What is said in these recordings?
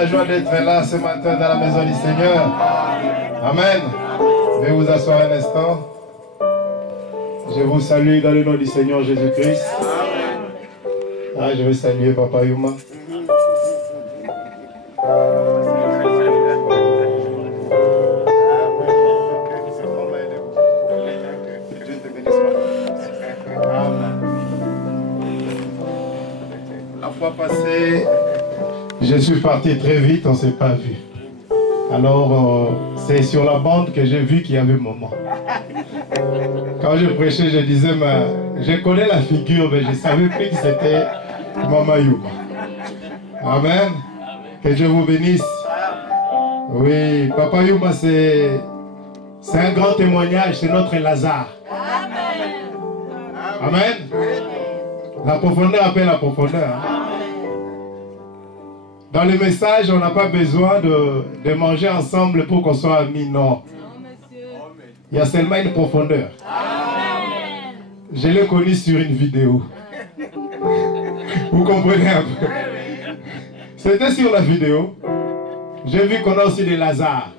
la joie d'être là ce matin dans la maison du Seigneur. Amen. Veuillez vous asseoir un instant. Je vous salue dans le nom du Seigneur Jésus-Christ. Ah, je vais saluer Papa Yuma. La fois passée, je suis parti très vite, on ne s'est pas vu. Alors, c'est sur la bande que j'ai vu qu'il y avait moment. Quand je prêchais, je disais, mais je connais la figure, mais je ne savais plus que c'était Maman Yuma. Amen. Que Dieu vous bénisse. Oui, Papa Yuma, c'est un grand témoignage, c'est notre Lazare. Amen. La profondeur appelle la profondeur. Dans le message, on n'a pas besoin de manger ensemble pour qu'on soit amis, non. Il y a seulement une profondeur. Je l'ai connu sur une vidéo. Vous comprenez un peu? C'était sur la vidéo. J'ai vu qu'on a aussi des Lazare.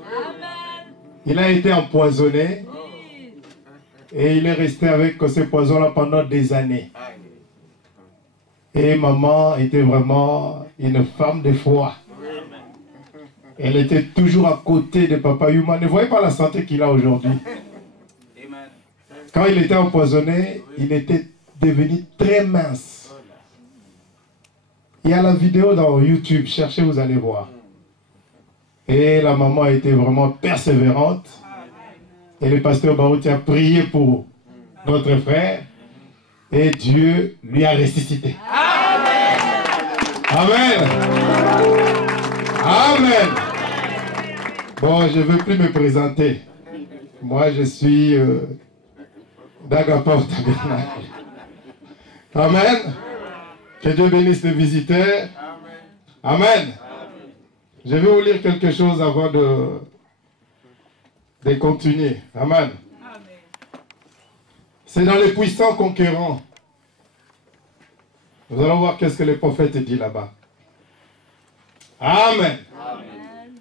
Il a été empoisonné. Et il est resté avec ce poison-là pendant des années. Et maman était vraiment une femme de foi. Elle était toujours à côté de Papa Yuma. Ne voyez pas la santé qu'il a aujourd'hui. Quand il était empoisonné, il était devenu très mince. Il y a la vidéo dans YouTube, cherchez, vous allez voir. Et la maman a été vraiment persévérante. Et le pasteur Barouti a prié pour notre frère. Et Dieu lui a ressuscité. Amen. Amen. Bon, je ne veux plus me présenter. Moi, je suis d'Agaport Tabernacle. Amen. Que Dieu bénisse les visiteurs. Amen. Je vais vous lire quelque chose avant de continuer. Amen. C'est dans les puissants conquérants. Nous allons voir qu'est-ce que le prophète dit là-bas. Amen. Amen.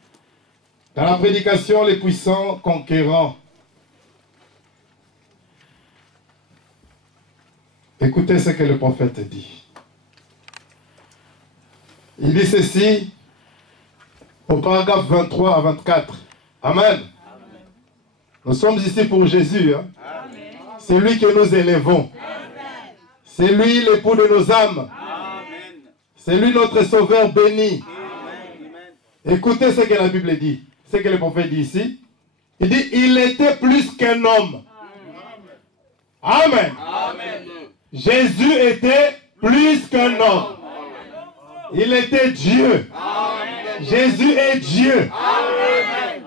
Dans la prédication, les puissants conquérants. Écoutez ce que le prophète dit. Il dit ceci au paragraphe 23 à 24. Amen. Amen. Nous sommes ici pour Jésus. Hein? C'est lui que nous élevons. C'est lui l'époux de nos âmes. C'est lui notre sauveur béni. Amen. Écoutez ce que la Bible dit. Ce que le prophète dit ici. Il dit, il était plus qu'un homme. Amen. Amen. Jésus était plus qu'un homme. Il était Dieu. Amen. Jésus est Dieu.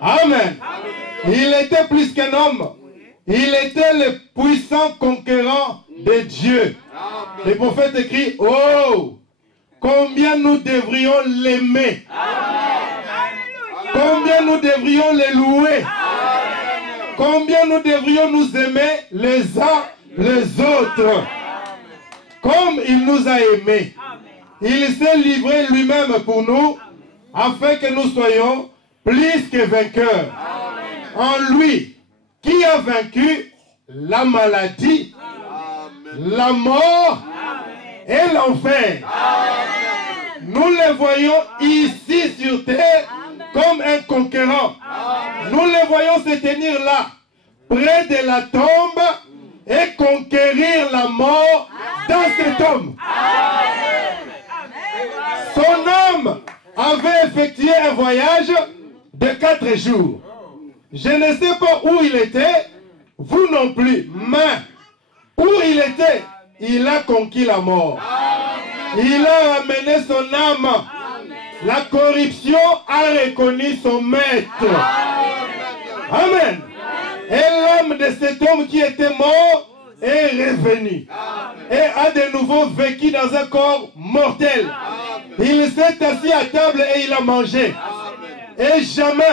Amen. Amen. Il était plus qu'un homme. Il était le puissant conquérant de Dieu. Amen. Le prophète écrit, oh, combien nous devrions l'aimer. Combien nous devrions le louer. Amen. Combien nous devrions nous aimer les uns les autres. Comme il nous a aimés. Il s'est livré lui-même pour nous, afin que nous soyons plus que vainqueurs. En lui, qui a vaincu la maladie, la mort et l'enfer. Nous le voyons ici sur terre comme un conquérant. Nous le voyons se tenir là, près de la tombe, et conquérir la mort dans cet homme. Son homme avait effectué un voyage de 4 jours. Je ne sais pas où il était, vous non plus, mais où il était, il a conquis la mort. Il a amené son âme. La corruption a reconnu son maître. Amen. Et l'âme de cet homme qui était mort est revenu. Et a de nouveau vécu dans un corps mortel. Il s'est assis à table et il a mangé. Et jamais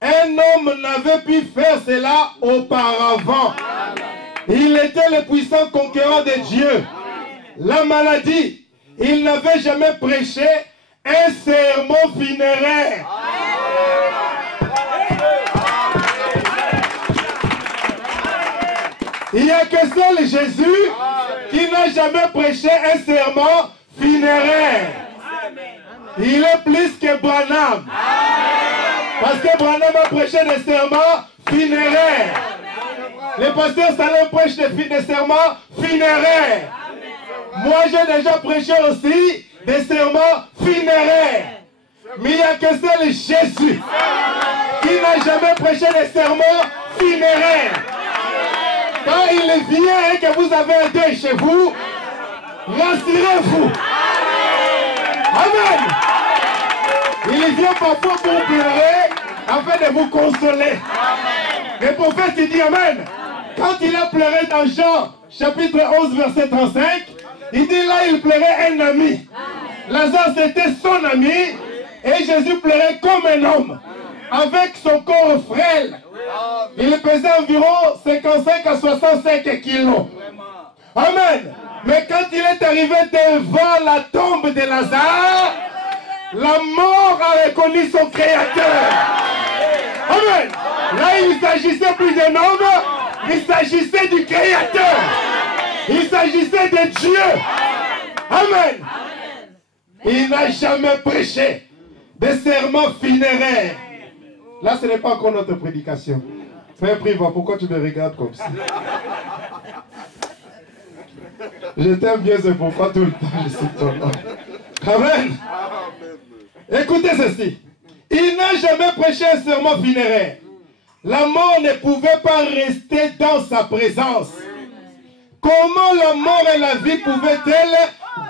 un homme n'avait pu faire cela auparavant. Il était le puissant conquérant de Dieu. La maladie, il n'avait jamais prêché un serment funéraire. Il n'y a que seul Jésus qui n'a jamais prêché un serment funéraire. Il est plus que Branham. Parce que Branham a prêché des serments funéraires. Les pasteurs Salem prêchent des serments funéraires. Moi j'ai déjà prêché aussi des serments funéraires. Mais il n'y a que seul Jésus qui n'a jamais prêché des serments funéraires. Quand il vient et que vous avez un deuil chez vous, rassurez-vous. Amen. Il vient parfois pour pleurer afin de vous consoler. Le prophète il dit Amen. Quand il a pleuré dans Jean chapitre 11 verset 35, il dit là il pleurait un ami. Lazare c'était son ami et Jésus pleurait comme un homme avec son corps frêle. Il pesait environ 55 à 65 kilos. Amen. Mais quand il est arrivé devant la tombe de Lazare, la mort a reconnu son créateur. Amen. Là, il ne s'agissait plus d'un homme, il s'agissait du créateur. Il s'agissait de Dieu. Amen. Il n'a jamais prêché des serments funéraires. Là, ce n'est pas encore notre prédication. Frère Priva, pourquoi tu me regardes comme ça? Je t'aime bien, c'est pourquoi tout le temps je suis ton nom. Amen. Écoutez ceci. Il n'a jamais prêché un serment funéraire. La mort ne pouvait pas rester dans sa présence. Comment la mort et la vie pouvaient-elles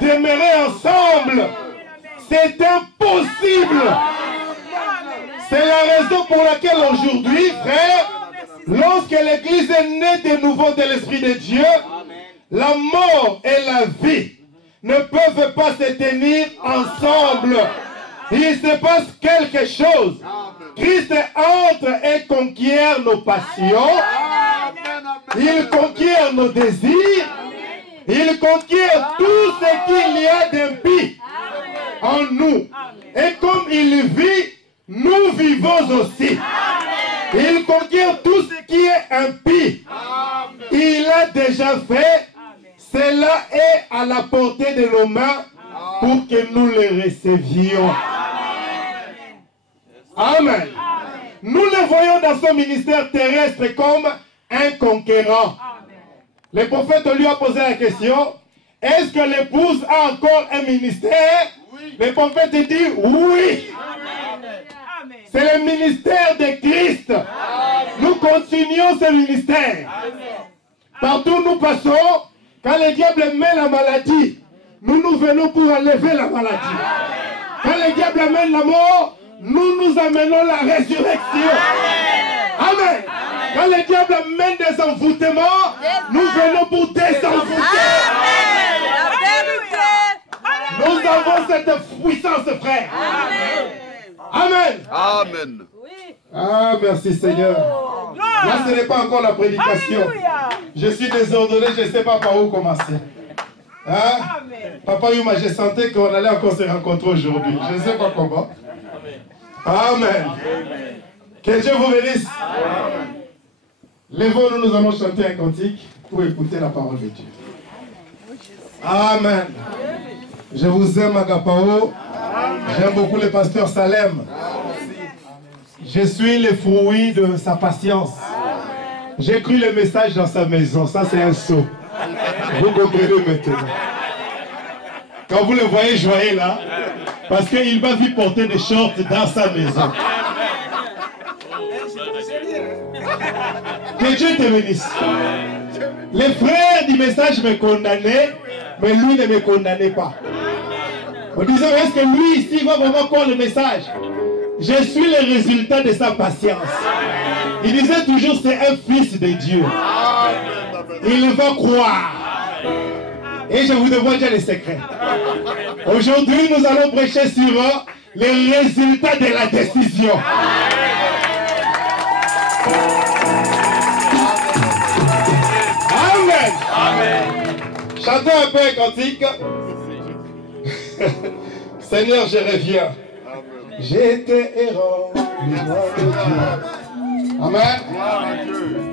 demeurer ensemble? C'est impossible. C'est la raison pour laquelle aujourd'hui, frère, lorsque l'Église est née de nouveau de l'Esprit de Dieu, la mort et la vie ne peuvent pas se tenir ensemble. Il se passe quelque chose. Christ entre et conquiert nos passions. Il conquiert nos désirs. Il conquiert tout ce qu'il y a d'impie en nous. Et comme il vit, nous vivons aussi. Il conquiert tout ce qui est impie. Il a déjà fait. Cela est à la portée de nos mains pour que nous les recevions. Amen. Nous le voyons dans son ministère terrestre comme un conquérant. Le prophète lui a posé la question, est-ce que l'épouse a encore un ministère? Le prophète dit oui. C'est le ministère de Christ. Nous continuons ce ministère. Partout où nous passons, quand le diable met la maladie, nous venons pour enlever la maladie. Quand le diable amène la mort, nous amenons la résurrection. Amen. Quand le diable amène des envoûtements, nous venons pour désenvoûter. Nous avons cette puissance, frère. Amen. Amen. Ah, merci Seigneur. Là, ce n'est pas encore la prédication. Je suis désordonné, je ne sais pas par où commencer. Hein? Papa Yuma, j'ai senti qu'on allait encore se rencontrer aujourd'hui. Je ne sais pas comment. Amen. Que Dieu vous bénisse. Lèvons-nous, nous allons chanter un cantique pour écouter la parole de Dieu. Amen. Je vous aime, Agapao. J'aime beaucoup le pasteur Salem. Je suis le fruit de sa patience. J'ai cru le message dans sa maison. Ça, c'est un saut. Vous comprenez maintenant. Quand vous le voyez joyeux là, parce qu'il m'a vu porter des shorts dans sa maison. Que Dieu te bénisse. Les frères du message me condamnaient, mais lui ne me condamnait pas. On disait, est-ce que lui ici va vraiment croire le message? Je suis le résultat de sa patience. Il disait toujours, c'est un fils de Dieu. Il va croire. Et je vous dévoile déjà les secrets. Aujourd'hui, nous allons prêcher sur les résultats de la décision. Amen. Amen. Chantons un peu un cantique. Seigneur, je reviens. J'étais errant, mais gloire de Dieu. Amen. Gloire de Dieu,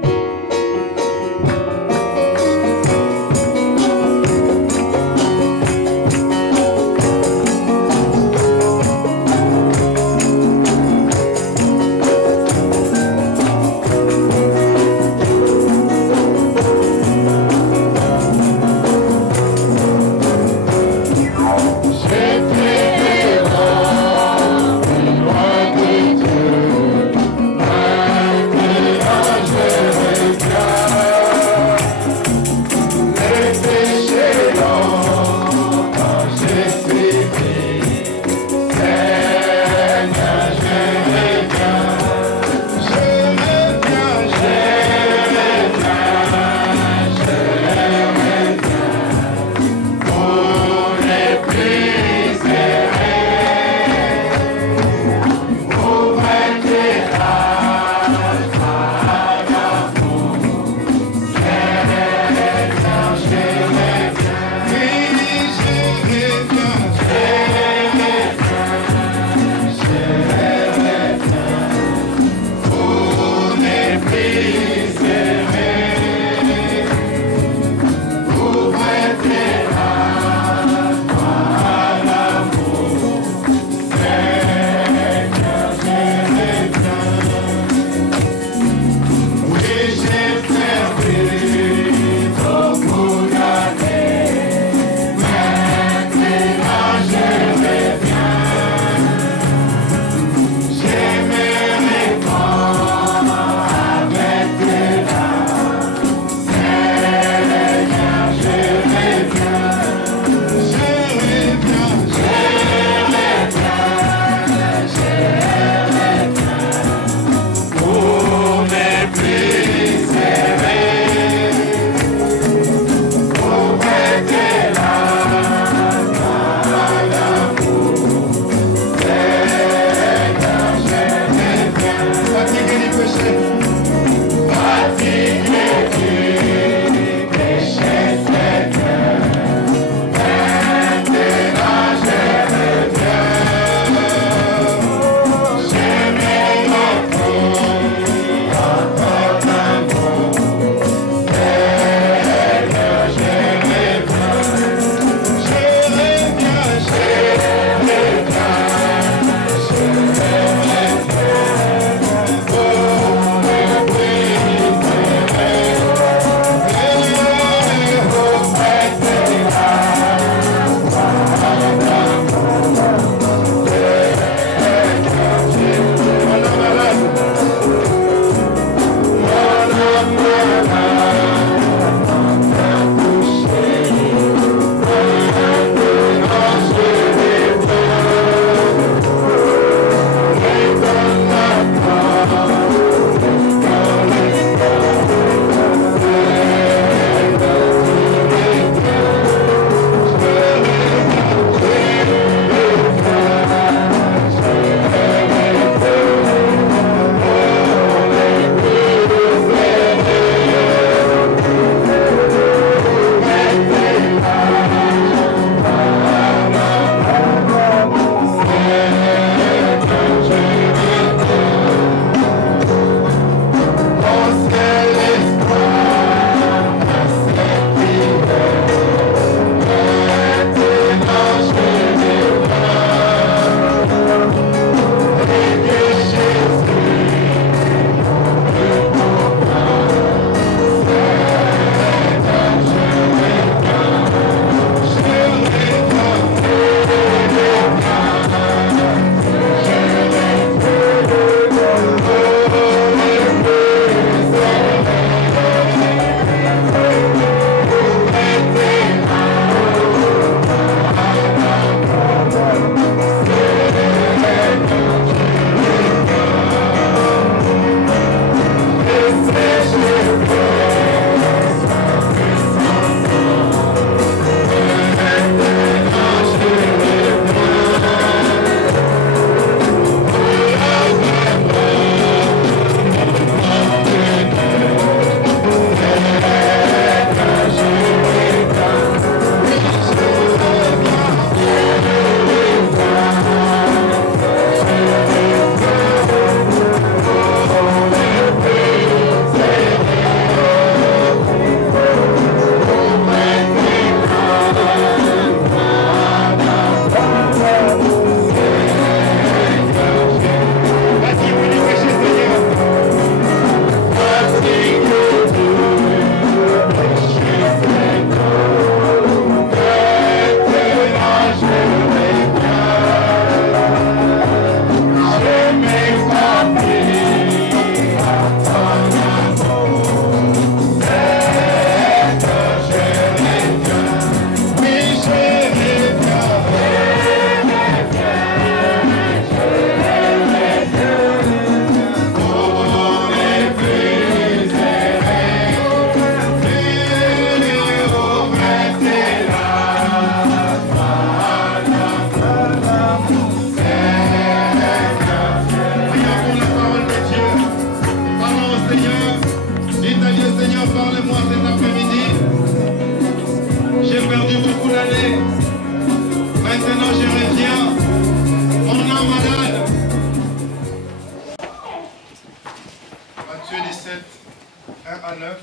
Romains 9.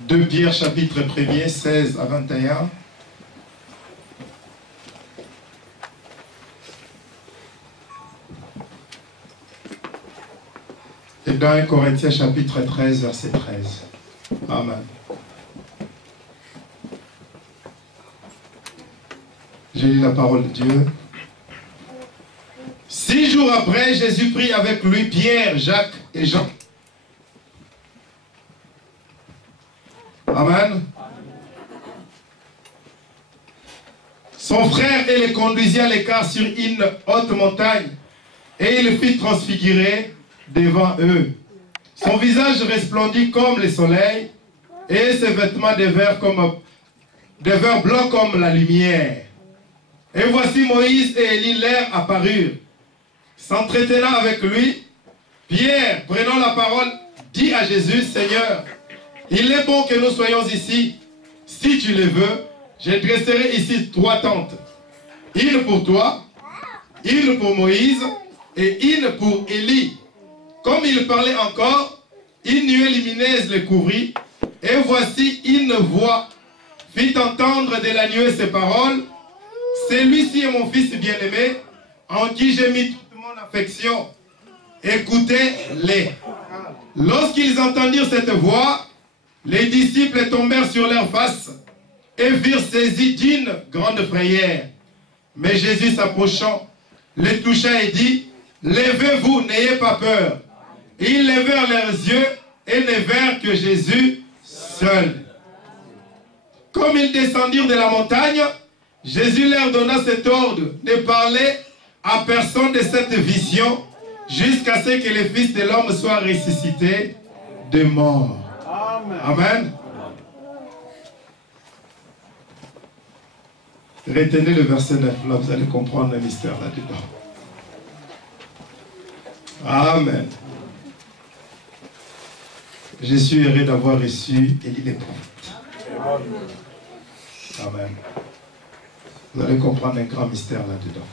Deux Pierre chapitre 1er, 16 à 21. Et dans 1 Corinthiens chapitre 13, verset 13. Amen. J'ai lu la parole de Dieu. 6 jours après, Jésus prit avec lui Pierre, Jacques et Jean. Amen. Son frère et les conduisit à l'écart sur une haute montagne, et il le fit transfigurer devant eux. Son visage resplendit comme le soleil, et ses vêtements devinrent blancs comme la lumière. Et voici Moïse et Élie leur apparurent. S'entretenant avec lui, Pierre, prenant la parole, dit à Jésus, Seigneur, il est bon que nous soyons ici. Si tu le veux, je dresserai ici 3 tentes. Une pour toi, une pour Moïse et une pour Élie. Comme il parlait encore, une nuée lumineuse le couvrit. Et voici une voix fit entendre de la nuée ces paroles. Celui-ci est mon fils bien-aimé, en qui j'ai mis toute mon affection. Écoutez-les. Lorsqu'ils entendirent cette voix, les disciples tombèrent sur leurs faces et furent saisis d'une grande frayeur. Mais Jésus s'approchant, les toucha et dit, levez-vous, n'ayez pas peur. Ils levèrent leurs yeux et ne verrent que Jésus seul. Comme ils descendirent de la montagne, Jésus leur donna cet ordre de parler à personne de cette vision jusqu'à ce que le Fils de l'homme soit ressuscité de mort. Amen. Retenez le verset 9, là vous allez comprendre le mystère là-dedans. Amen. Je suis heureux d'avoir reçu Élie le prophète. Amen. Vous allez comprendre un grand mystère là-dedans.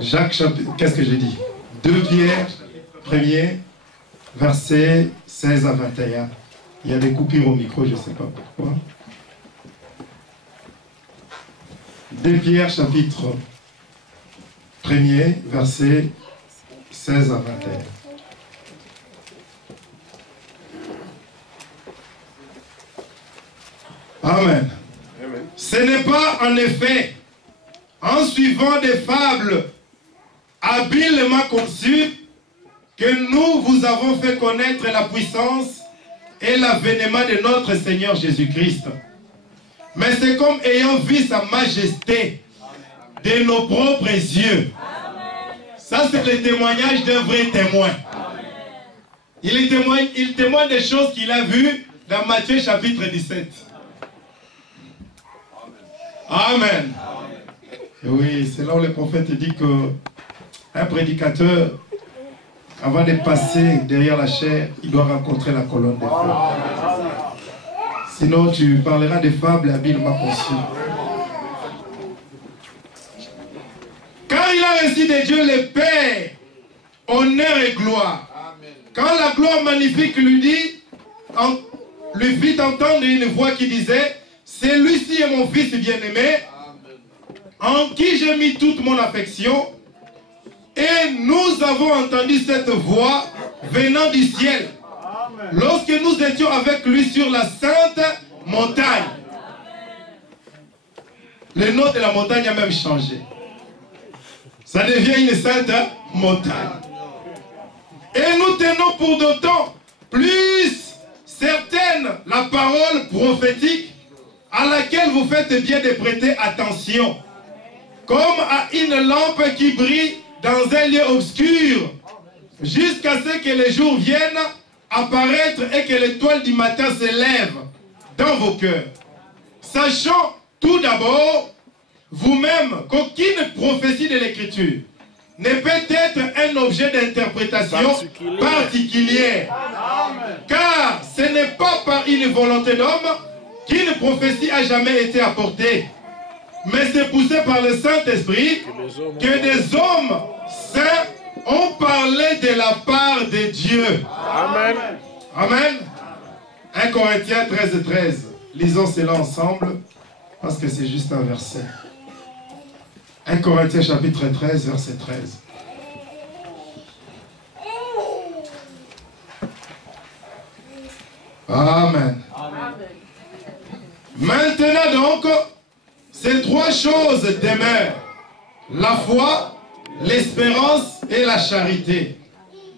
Jacques chapitre, qu'est-ce que j'ai dit? 2 Pierre, 1er, verset 16 à 21. Il y a des coupures au micro, je ne sais pas pourquoi. 2 Pierre, chapitre 1er, verset 16 à 21. Amen. Ce n'est pas en effet en suivant des fables habilement conçues que nous vous avons fait connaître la puissance et l'avènement de notre Seigneur Jésus-Christ. Mais c'est comme ayant vu sa majesté de nos propres yeux. Ça, c'est le témoignage d'un vrai témoin. Il témoigne des choses qu'il a vues dans Matthieu chapitre 17. Amen. Oui, c'est là où le prophète dit que un prédicateur, avant de passer derrière la chair, il doit rencontrer la colonne des feux. Sinon, tu parleras des fables habilement conçues. Car il a reçu de Dieu le Père, honneur et gloire. Quand la gloire magnifique lui fit entendre une voix qui disait, celui-ci est mon fils bien-aimé, en qui j'ai mis toute mon affection. Et nous avons entendu cette voix venant du ciel. Lorsque nous étions avec lui sur la sainte montagne. Le nom de la montagne a même changé. Ça devient une sainte montagne. Et nous tenons pour d'autant plus certaine la parole prophétique à laquelle vous faites bien de prêter attention. Comme à une lampe qui brille dans un lieu obscur, jusqu'à ce que le jour vienne apparaître et que l'étoile du matin se lève dans vos cœurs. Sachant tout d'abord, vous-même, qu'aucune prophétie de l'Écriture ne peut être un objet d'interprétation particulière. Car ce n'est pas par une volonté d'homme qu'une prophétie a jamais été apportée. mais c'est poussé par le Saint-Esprit que des hommes saints ont parlé de la part de Dieu. Amen. Amen. 1 Corinthiens 13, 13. Lisons cela ensemble parce que c'est juste un verset. 1 Corinthiens chapitre 13, verset 13. Amen. Maintenant donc, ces trois choses demeurent. La foi, l'espérance et la charité.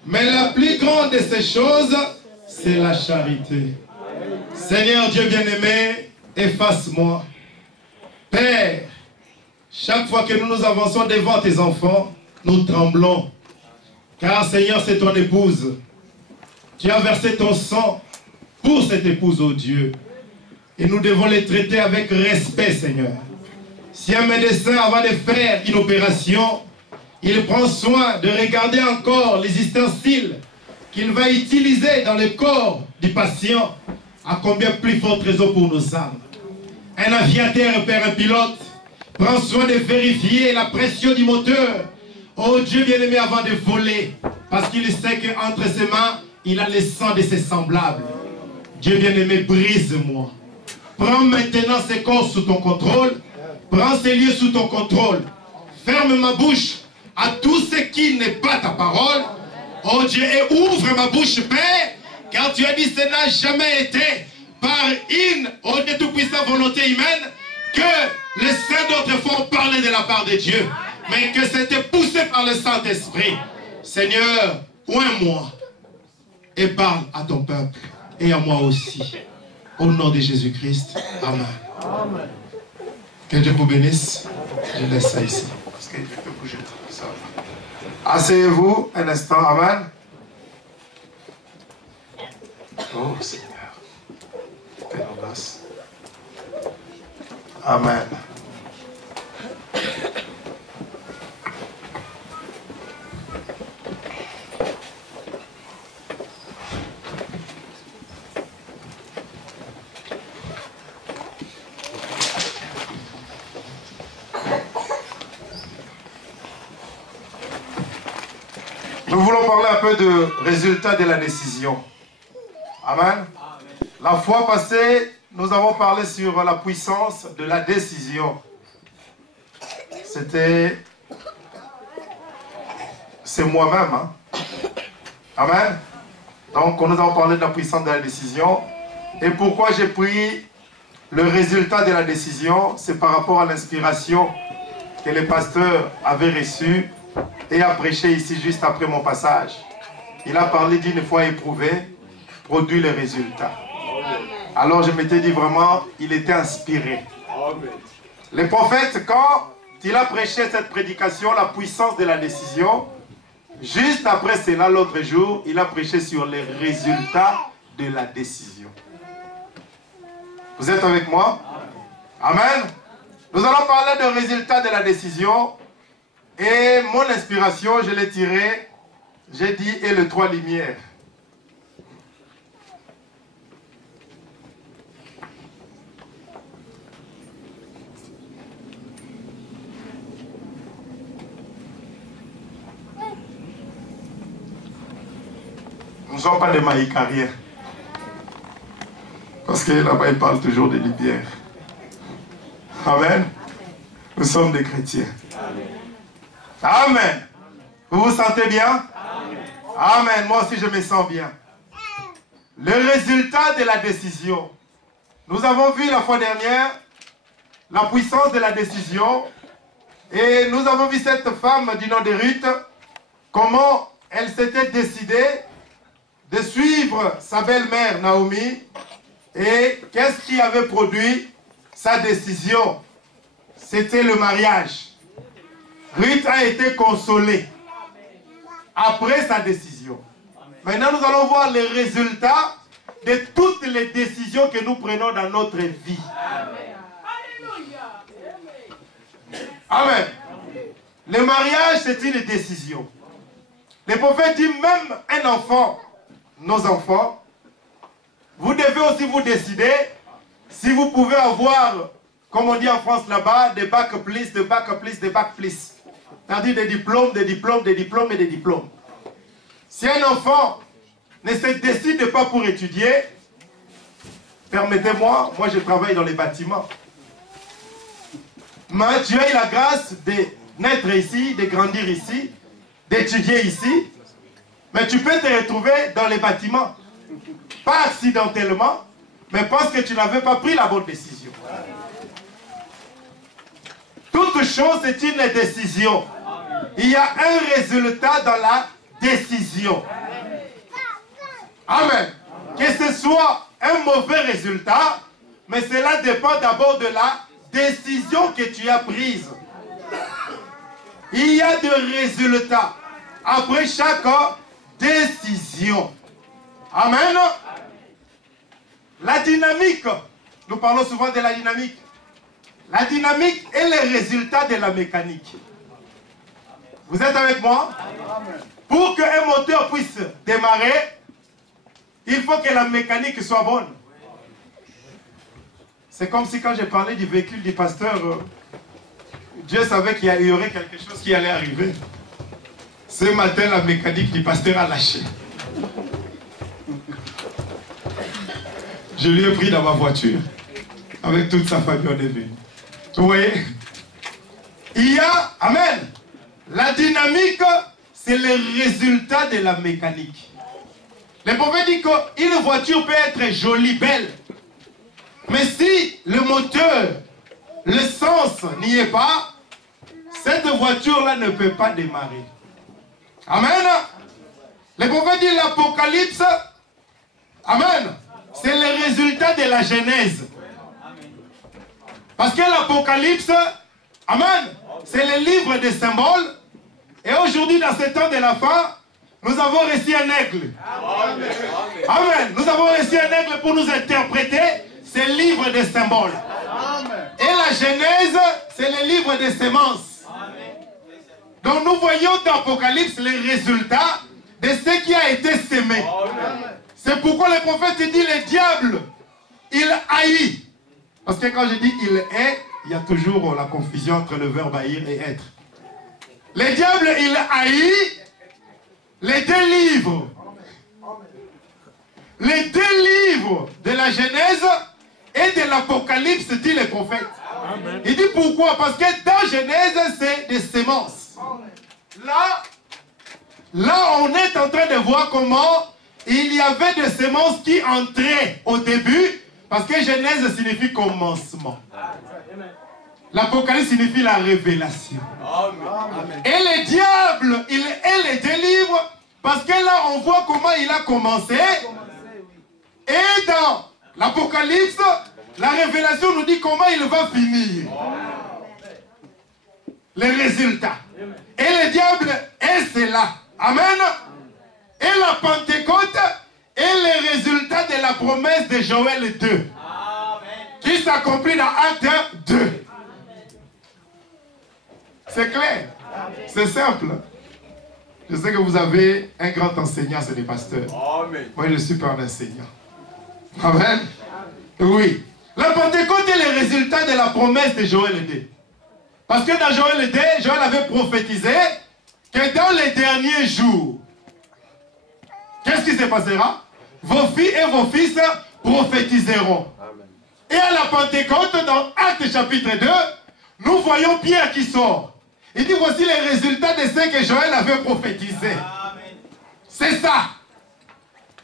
Mais la plus grande de ces choses, c'est la charité. Seigneur Dieu bien-aimé, efface-moi. Père, chaque fois que nous nous avançons devant tes enfants, nous tremblons. Car Seigneur, c'est ton épouse. Tu as versé ton sang pour cette épouse, oh Dieu. Et nous devons les traiter avec respect, Seigneur. Si un médecin, avant de faire une opération, il prend soin de regarder encore les ustensiles qu'il va utiliser dans le corps du patient, à combien plus fort trésor pour nos âmes. Un aviateur, Père, un pilote, prend soin de vérifier la pression du moteur. Oh Dieu bien-aimé, avant de voler, parce qu'il sait qu'entre ses mains, il a le sang de ses semblables. Dieu bien-aimé, brise-moi. Prends maintenant ces corps sous ton contrôle. Prends ces lieux sous ton contrôle. Ferme ma bouche à tout ce qui n'est pas ta parole. Oh Dieu, et ouvre ma bouche, Père, car tu as dit que ce n'a jamais été par une, oh Dieu tout-puissant, volonté humaine, que les saints d'autrefois ont parlé de la part de Dieu, mais que c'était poussé par le Saint-Esprit. Seigneur, oins-moi et parle à ton peuple et à moi aussi. Au nom de Jésus-Christ. Amen. Amen. Que Dieu vous bénisse. Je laisse ça ici. Parce que je peux bouger. Asseyez-vous un instant. Amen. Oh Seigneur. Père en grâce. Amen. Nous voulons parler un peu de résultat de la décision. Amen. La fois passée, nous avons parlé sur la puissance de la décision. C'est moi-même. Hein? Amen. Donc, nous avons parlé de la puissance de la décision. Et pourquoi j'ai pris le résultat de la décision? C'est par rapport à l'inspiration que le pasteur avait reçue et a prêché ici juste après mon passage. Il a parlé d'une foi éprouvée, produit le résultat. Alors je m'étais dit vraiment, il était inspiré. Le prophète, quand il a prêché cette prédication, la puissance de la décision, juste après cela, l'autre jour, il a prêché sur les résultats de la décision. Vous êtes avec moi? Amen. Nous allons parler de résultats de la décision. Et mon inspiration, je l'ai tirée, j'ai dit, et les trois lumières. Nous ne sommes pas des maïcariens. Parce que là-bas, ils parlent toujours de lumière. Amen. Nous sommes des chrétiens. Amen. Vous vous sentez bien? Amen. Moi aussi, je me sens bien. Le résultat de la décision. Nous avons vu la fois dernière la puissance de la décision. Et nous avons vu cette femme du nom de Ruth, comment elle s'était décidée de suivre sa belle-mère Naomi. Et qu'est-ce qui avait produit sa décision? C'était le mariage. Ruth a été consolée après sa décision. Maintenant, nous allons voir les résultats de toutes les décisions que nous prenons dans notre vie. Amen. Le mariage, c'est une décision. Le prophète dit, même un enfant, nos enfants, vous devez aussi vous décider si vous pouvez avoir comme on dit en France là-bas, des bacs plus, des bacs plus, des bacs plus. C'est-à-dire des diplômes, des diplômes, des diplômes et des diplômes. Si un enfant ne se décide pas pour étudier, permettez-moi, moi je travaille dans les bâtiments. Mais tu as eu la grâce de naître ici, de grandir ici, d'étudier ici, mais tu peux te retrouver dans les bâtiments. Pas accidentellement, mais parce que tu n'avais pas pris la bonne décision. Toute chose est une décision. Il y a un résultat dans la décision. Amen. Que ce soit un mauvais résultat, mais cela dépend d'abord de la décision que tu as prise. Il y a des résultats après chaque décision. Amen. La dynamique, nous parlons souvent de la dynamique. La dynamique est le résultat de la mécanique. Vous êtes avec moi? Pour qu'un moteur puisse démarrer, il faut que la mécanique soit bonne. C'est comme si quand j'ai parlé du véhicule du pasteur, Dieu savait qu'il y aurait quelque chose qui allait arriver. Ce matin, la mécanique du pasteur a lâché. Je lui ai pris dans ma voiture. Avec toute sa famille, on est venu. Vous voyez? Il y a, amen, la dynamique, c'est le résultat de la mécanique. Le prophète dit qu'une voiture peut être jolie, belle. Mais si le moteur, l'essence n'y est pas, cette voiture-là ne peut pas démarrer. Amen. Le prophète dit l'Apocalypse, amen, c'est le résultat de la Genèse. Parce que l'Apocalypse, amen, c'est le livre des symboles. Et aujourd'hui, dans ce temps de la fin, nous avons reçu un aigle. Amen. Amen. Nous avons reçu un aigle pour nous interpréter ce livre des symboles. Amen. Et la Genèse, c'est le livre des semences. Amen. Donc nous voyons dans l'Apocalypse les résultats de ce qui a été semé. C'est pourquoi le prophète dit le diable, il haït. Parce que quand je dis il est, il y a toujours la confusion entre le verbe haïr et être. Le diable, il haït les deux livres. Les deux livres de la Genèse et de l'Apocalypse, dit le prophète. Amen. Il dit pourquoi? Parce que dans Genèse, c'est des semences. Là, on est en train de voir comment il y avait des semences qui entraient au début, parce que Genèse signifie commencement. L'Apocalypse signifie la révélation. Amen. Et le diable, il est les deux livres, parce que là, on voit comment il a commencé. Et dans l'Apocalypse, la révélation nous dit comment il va finir. Les résultats. Et le diable est cela. Amen. Et la Pentecôte est le résultat de la promesse de Joël 2. Amen. Qui s'accomplit dans Acte 2. C'est clair. C'est simple. Je sais que vous avez un grand enseignant, c'est des pasteurs. Amen. Moi, je suis pas un enseignant. Amen. Oui. La Pentecôte est le résultat de la promesse de Joël 2. Parce que dans Joël 2, Joël avait prophétisé que dans les derniers jours, qu'est-ce qui se passera? Vos filles et vos fils prophétiseront. Amen. Et à la Pentecôte, dans Actes chapitre 2, nous voyons Pierre qui sort. Il dit, voici les résultats de ce que Joël avait prophétisé. C'est ça.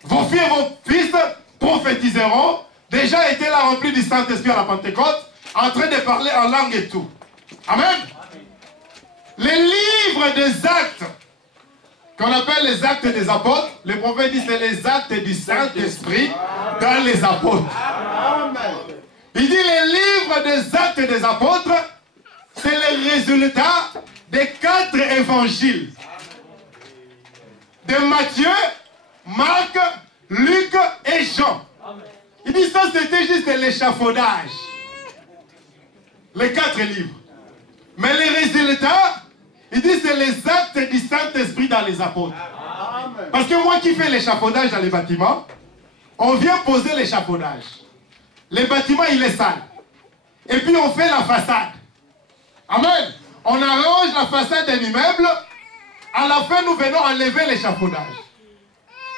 Vos filles et vos fils prophétiseront. Déjà étaient là remplis du Saint-Esprit à la Pentecôte, en train de parler en langue et tout. Amen. Amen. Les livres des actes, qu'on appelle les actes des apôtres, le prophète dit c'est les actes du Saint-Esprit dans les apôtres. Amen. Il dit les livres des actes des apôtres, c'est le résultat des 4 évangiles. De Matthieu, Marc, Luc et Jean. Il dit ça c'était juste l'échafaudage. Les 4 livres. Mais les résultats, il dit c'est les actes du Saint-Esprit dans les apôtres. Parce que moi qui fais l'échafaudage dans les bâtiments, on vient poser l'échafaudage. Le bâtiment il est sale. et puis on fait la façade. Amen. On arrange la façade d'un immeuble. À la fin, nous venons enlever l'échafaudage.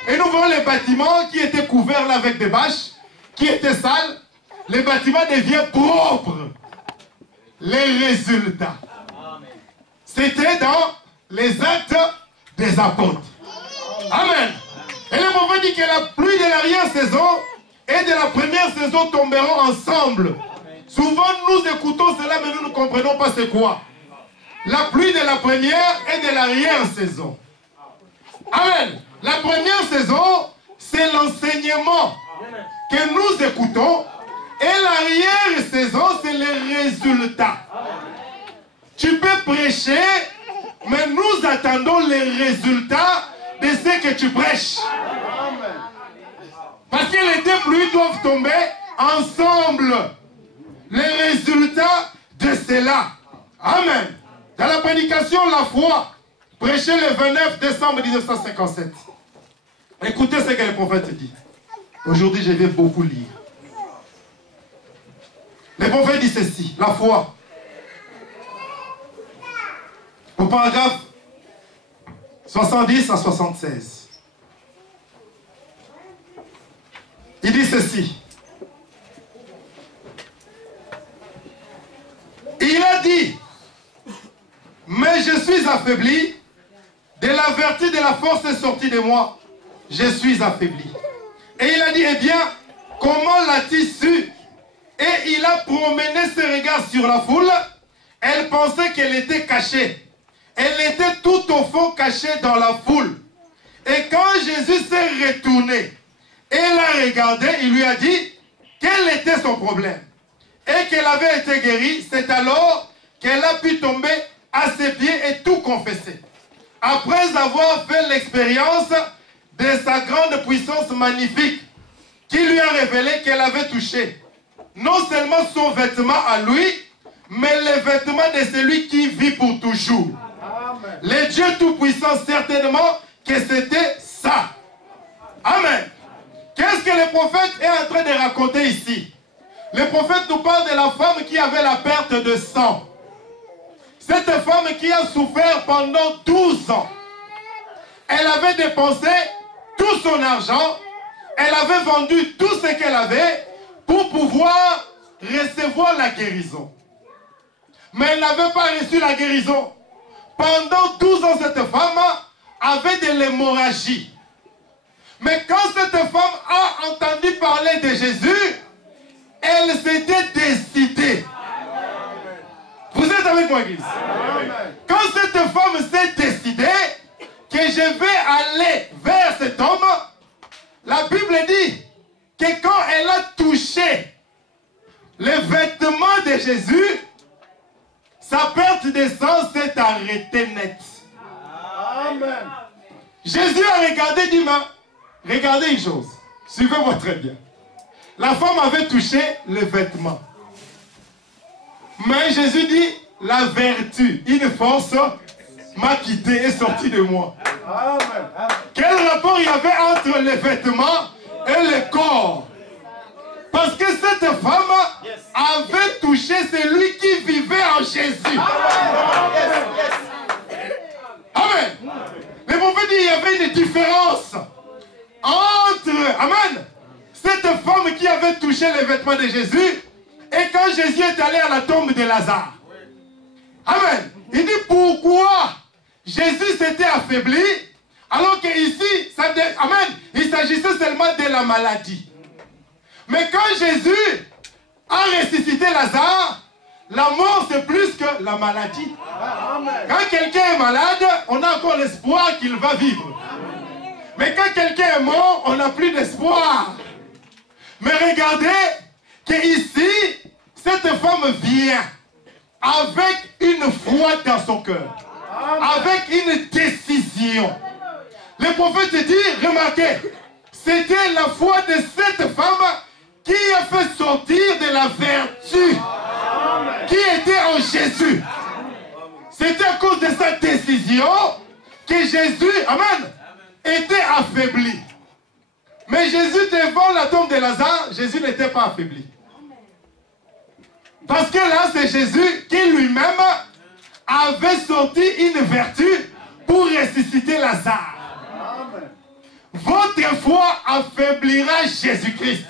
Et nous voyons les bâtiments qui étaient couverts là avec des bâches, qui étaient sales. Les bâtiments deviennent propres. Les résultats. C'était dans les actes des apôtres. Amen. Et le prophète dit que la pluie de l'arrière-saison et de la première saison tomberont ensemble. Souvent nous écoutons cela mais nous ne comprenons pas c'est quoi. La pluie de la première et de l'arrière-saison. Amen. La première saison, c'est l'enseignement que nous écoutons. Et l'arrière-saison, c'est les résultats. Tu peux prêcher, mais nous attendons les résultats de ce que tu prêches. Parce que les deux pluies doivent tomber ensemble. Les résultats de cela. Amen. Dans la prédication, la foi, prêchée le 29 décembre 1957. Écoutez ce que le prophète dit. Aujourd'hui, je vais beaucoup lire. Le prophète dit ceci, la foi. Au paragraphe 70 à 76. Il dit ceci. Il a dit, mais je suis affaibli, de la vertu de la force est sortie de moi, je suis affaibli. Et il a dit, eh bien, comment l'a-t-il su? Et il a promené ses regards sur la foule, elle pensait qu'elle était cachée. Elle était tout au fond cachée dans la foule. Et quand Jésus s'est retourné et l'a regardé, il lui a dit quel était son problème. Et qu'elle avait été guérie, c'est alors qu'elle a pu tomber à ses pieds et tout confesser. Après avoir fait l'expérience de sa grande puissance magnifique, qui lui a révélé qu'elle avait touché non seulement son vêtement à lui, mais le vêtement de celui qui vit pour toujours. Amen. Le Dieu Tout-Puissant, certainement que c'était ça. Amen. Qu'est-ce que le prophète est en train de raconter ici? Le prophète nous parle de la femme qui avait la perte de sang. Cette femme qui a souffert pendant 12 ans. Elle avait dépensé tout son argent. Elle avait vendu tout ce qu'elle avait pour pouvoir recevoir la guérison. Mais elle n'avait pas reçu la guérison. Pendant 12 ans, cette femme avait de l'hémorragie. Mais quand cette femme a entendu parler de Jésus, elle s'était décidée. Vous êtes avec moi, Église? Quand cette femme s'est décidée que je vais aller vers cet homme, la Bible dit que quand elle a touché les vêtements de Jésus, sa perte de sang s'est arrêtée net. Amen. Jésus a regardé, dit, regardez une chose, suivez-moi très bien. La femme avait touché les vêtements. Mais Jésus dit, la vertu, une force m'a quitté et sorti de moi. Amen. Quel rapport il y avait entre les vêtements et le corps? Parce que cette femme avait touché celui qui vivait en Jésus. Amen. Le prophète dit, il y avait une différence entre, amen, cette femme qui avait touché les vêtements de Jésus et quand Jésus est allé à la tombe de Lazare. Amen. Il dit pourquoi Jésus s'était affaibli alors qu'ici, amen, il s'agissait seulement de la maladie. Mais quand Jésus a ressuscité Lazare, la mort c'est plus que la maladie. Quand quelqu'un est malade, on a encore l'espoir qu'il va vivre. Mais quand quelqu'un est mort, on n'a plus d'espoir. Mais regardez qu'ici, cette femme vient avec une foi dans son cœur, avec une décision. Le prophète dit, remarquez, c'était la foi de cette femme qui a fait sortir de la vertu qui était en Jésus. C'était à cause de sa décision que Jésus, amen, était affaibli. Mais Jésus, devant la tombe de Lazare, Jésus n'était pas affaibli. Parce que là, c'est Jésus qui lui-même avait sorti une vertu pour ressusciter Lazare. Votre foi affaiblira Jésus-Christ.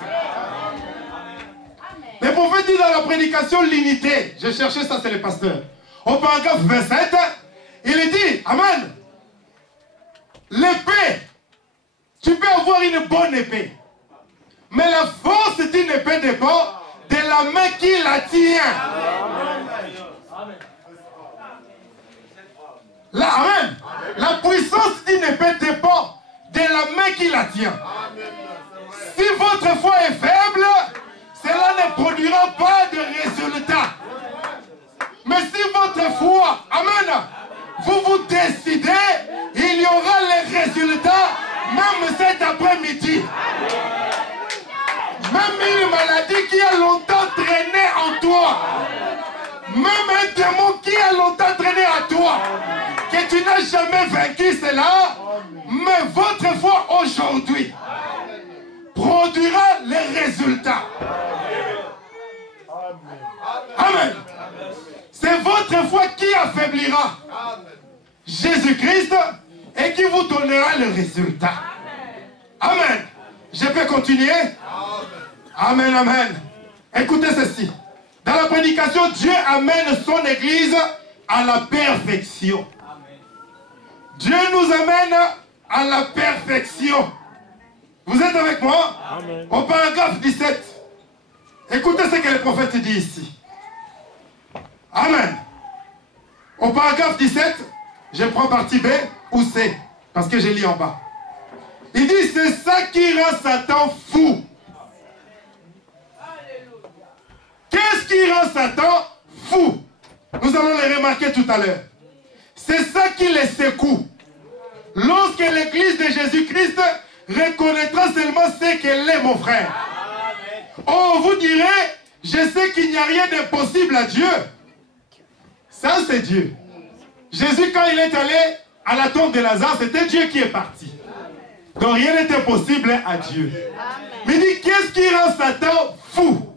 Le prophète dit dans la prédication l'unité. J'ai cherché ça, c'est le pasteur. Au paragraphe 27, il dit, Amen, l'épée, tu peux avoir une bonne épée. Mais la force d'une épée dépend de la main qui la tient. Amen. La puissance d'une épée dépend de la main qui la tient. Si votre foi est faible, cela ne produira pas de résultat. Mais si votre foi, amen, vous vous décidez, il y aura les résultats même cet après-midi. Même une maladie qui a longtemps traîné en toi, même un démon qui a longtemps traîné en toi, que tu n'as jamais vaincu cela, mais votre foi aujourd'hui produira les résultats. Amen. C'est votre foi qui affaiblira Jésus-Christ et qui vous donnera le résultat. Amen. Je peux continuer? Amen, amen. Écoutez ceci. Dans la prédication, Dieu amène son Église à la perfection. Dieu nous amène à la perfection. Vous êtes avec moi? Amen. Au paragraphe 17. Écoutez ce que le prophète dit ici. Amen. Au paragraphe 17, je prends partie B ou C, parce que je lis en bas. Il dit, c'est ça qui rend Satan fou. Qu'est-ce qui rend Satan fou? Nous allons le remarquer tout à l'heure. C'est ça qui les secoue. Lorsque l'église de Jésus-Christ reconnaîtra seulement ce qu'elle est, mon frère. Oh, vous direz, je sais qu'il n'y a rien d'impossible à Dieu. Ça, c'est Dieu. Jésus, quand il est allé à la tombe de Lazare, c'était Dieu qui est parti. Donc rien n'était possible à Dieu. Mais il dit, qu'est-ce qui rend Satan fou?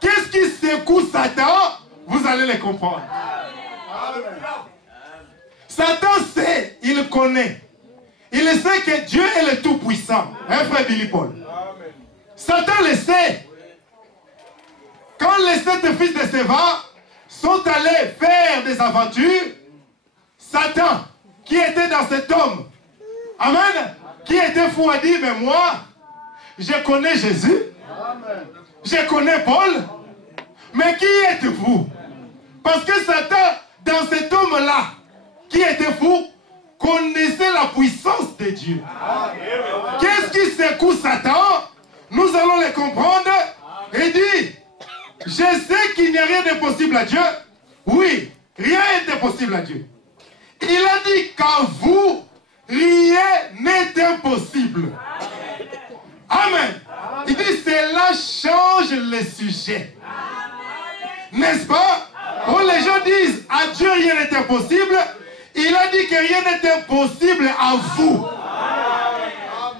Qu'est-ce qui secoue Satan? Vous allez le comprendre. Satan sait, il connaît. Il sait que Dieu est le Tout-Puissant. Hein, frère Billy Paul? Satan le sait. Quand les 7 fils de Séva sont allés faire des aventures, Satan, qui était dans cet homme, amen, qui était fou, a dit, mais moi, je connais Jésus, je connais Paul, mais qui êtes-vous? Parce que Satan, dans cet homme-là, qui était fou, connaissait la puissance de Dieu. Qu'est-ce qui secoue Satan? Nous allons le comprendre. Et dit, je sais qu'il n'y a rien d'impossible à Dieu. Oui, rien n'est possible à Dieu. Il a dit qu'en vous, rien n'est impossible. Amen. Il dit, cela change le sujet. N'est-ce pas? Quand les gens disent, à Dieu rien n'est impossible, il a dit que rien n'est impossible à vous.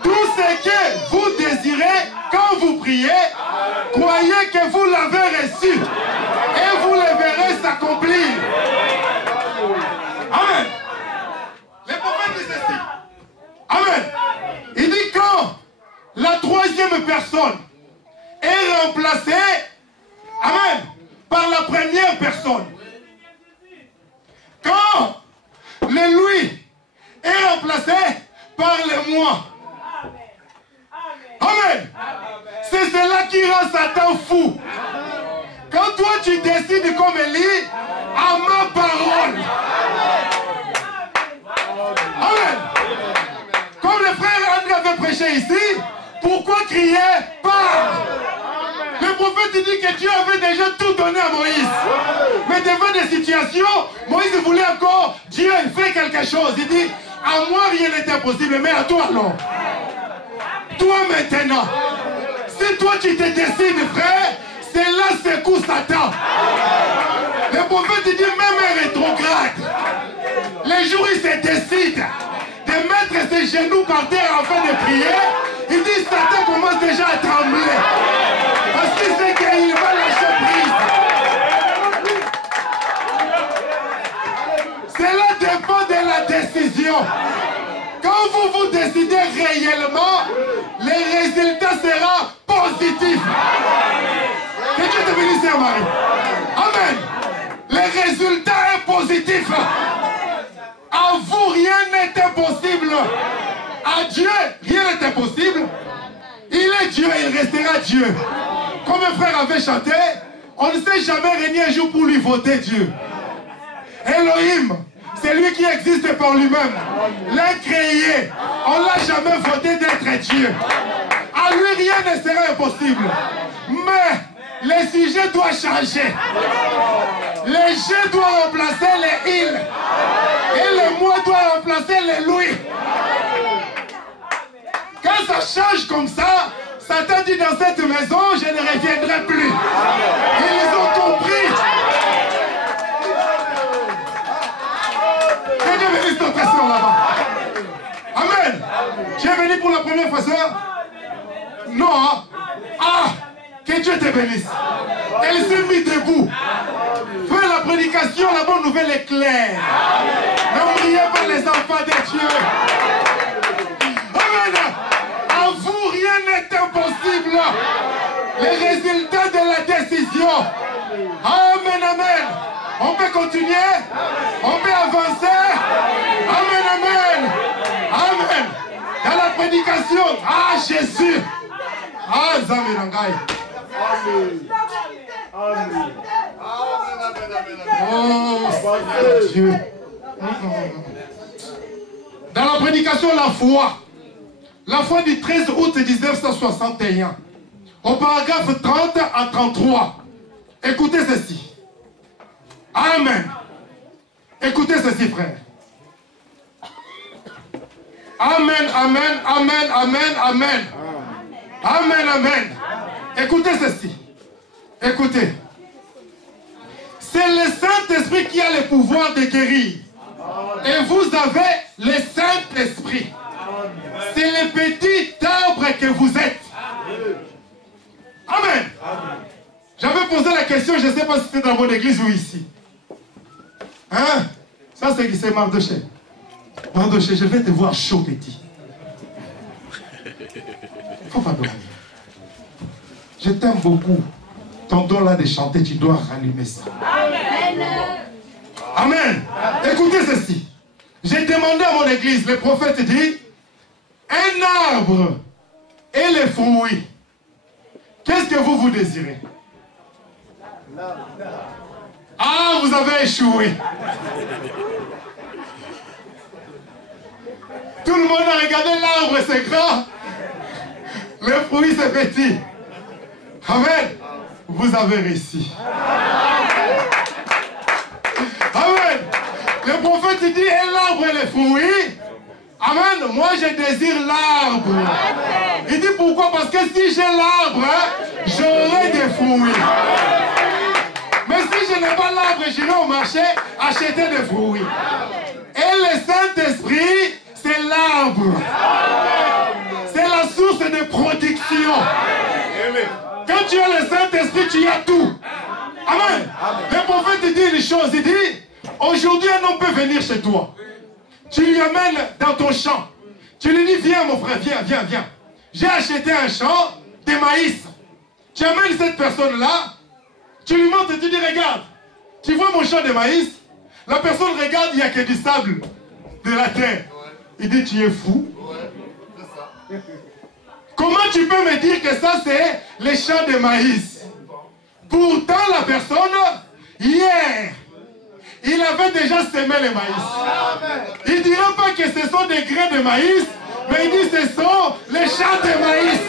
Tout ce que vous désirez, quand vous priez, croyez que vous l'avez reçu. Et vous le verrez s'accomplir. Amen. Le prophète dit ceci. Amen. Il dit quand la troisième personne est remplacée, amen, par la première personne. Quand le lui est remplacé par le moi. Amen. C'est cela qui rend Satan fou. Quand toi tu décides comme Élie, à ma parole. Amen. Comme le frère André avait prêché ici, pourquoi crier parle? Le prophète dit que Dieu avait déjà tout donné à Moïse. Mais devant des situations, Moïse voulait encore, Dieu fait quelque chose. Il dit, à moi rien n'est impossible, mais à toi non. Toi maintenant, si toi tu te décides, frère, c'est là secoue Satan. Le prophète dit, même un rétrograde, les jours il se décide de mettre ses genoux par terre afin de prier, il dit, Satan commence déjà à trembler. Parce qu'il sait qu'il va lâcher prise. décision. Quand vous vous décidez réellement, les résultats seront positifs. Que Dieu te bénisse, sœur Marie. Amen. Les résultats sont positifs. À vous, rien n'est impossible. À Dieu, rien n'est impossible. Il est Dieu, il restera Dieu. Comme un frère avait chanté, on ne sait jamais régner un jour pour lui voter Dieu. Elohim, c'est lui qui existe par lui-même. L'incréé, on ne l'a jamais voté d'être Dieu. À lui, rien ne sera impossible. Mais les sujets doivent changer. Les je doivent remplacer les il. Et le moi doit remplacer les lui. Quand ça change comme ça, Satan dit dans cette maison, je ne reviendrai plus. Ils ont compris. Que Dieu bénisse notre sœur là-bas. Amen. Tu es venu pour la première fois, sœur? Non. Hein? Ah, que Dieu te bénisse. Elle s'est mise debout. Fais la prédication, la bonne nouvelle est claire. N'oubliez pas les enfants de Dieu. Amen. À vous, rien n'est impossible. Les résultats de la décision. Amen, amen. On peut continuer. On peut avancer. Amen, amen. Amen. Dans la prédication. Ah, Jésus. Ah, Zamirangai. Oh, Dieu. Dans la prédication, la foi. La foi du 13 août 1961. Au paragraphe 30 à 33. Écoutez ceci. Amen. Écoutez ceci, frère. Amen, amen, amen, amen, amen. Amen, amen. Écoutez ceci. Écoutez. C'est le Saint-Esprit qui a le pouvoir de guérir. Et vous avez le Saint-Esprit. C'est le petit arbre que vous êtes. Amen. J'avais posé la question, je ne sais pas si c'était dans votre église ou ici. Hein? Ça, c'est Mardoché. Mardoché, je vais te voir chaud, petit. Il ne faut pas dormir. Je t'aime beaucoup. Ton don là de chanter, tu dois rallumer ça. Amen. Amen. Écoutez ceci. J'ai demandé à mon église, le prophète dit, un arbre et les fruits. Qu'est-ce que vous désirez? Ah, vous avez échoué. Tout le monde a regardé l'arbre, c'est grand. Le fruit, c'est petit. Amen. Vous avez réussi. Amen. Le prophète dit, et l'arbre et les fruits. Amen. Moi, je désire l'arbre. Il dit pourquoi? Parce que si j'ai l'arbre, j'aurai des fruits. Mais si je n'ai pas l'arbre, j'irai au marché acheter des fruits. Et le Saint-Esprit, c'est l'arbre. C'est la source de production. Quand tu as le Saint-Esprit, tu as tout. Amen. Le prophète dit une chose, il dit, aujourd'hui un homme peut venir chez toi. Tu lui amènes dans ton champ. Tu lui dis, viens mon frère, viens, viens, viens. J'ai acheté un champ de maïs. Tu amènes cette personne-là, tu lui montres et tu dis, regarde, tu vois mon champ de maïs? La personne regarde, il n'y a que du sable de la terre. Il dit, tu es fou. Comment tu peux me dire que ça c'est les champs de maïs? Pourtant la personne, hier, il avait déjà semé le maïs. Il ne dira pas que ce sont des grains de maïs, mais il dit que ce sont les champs de maïs.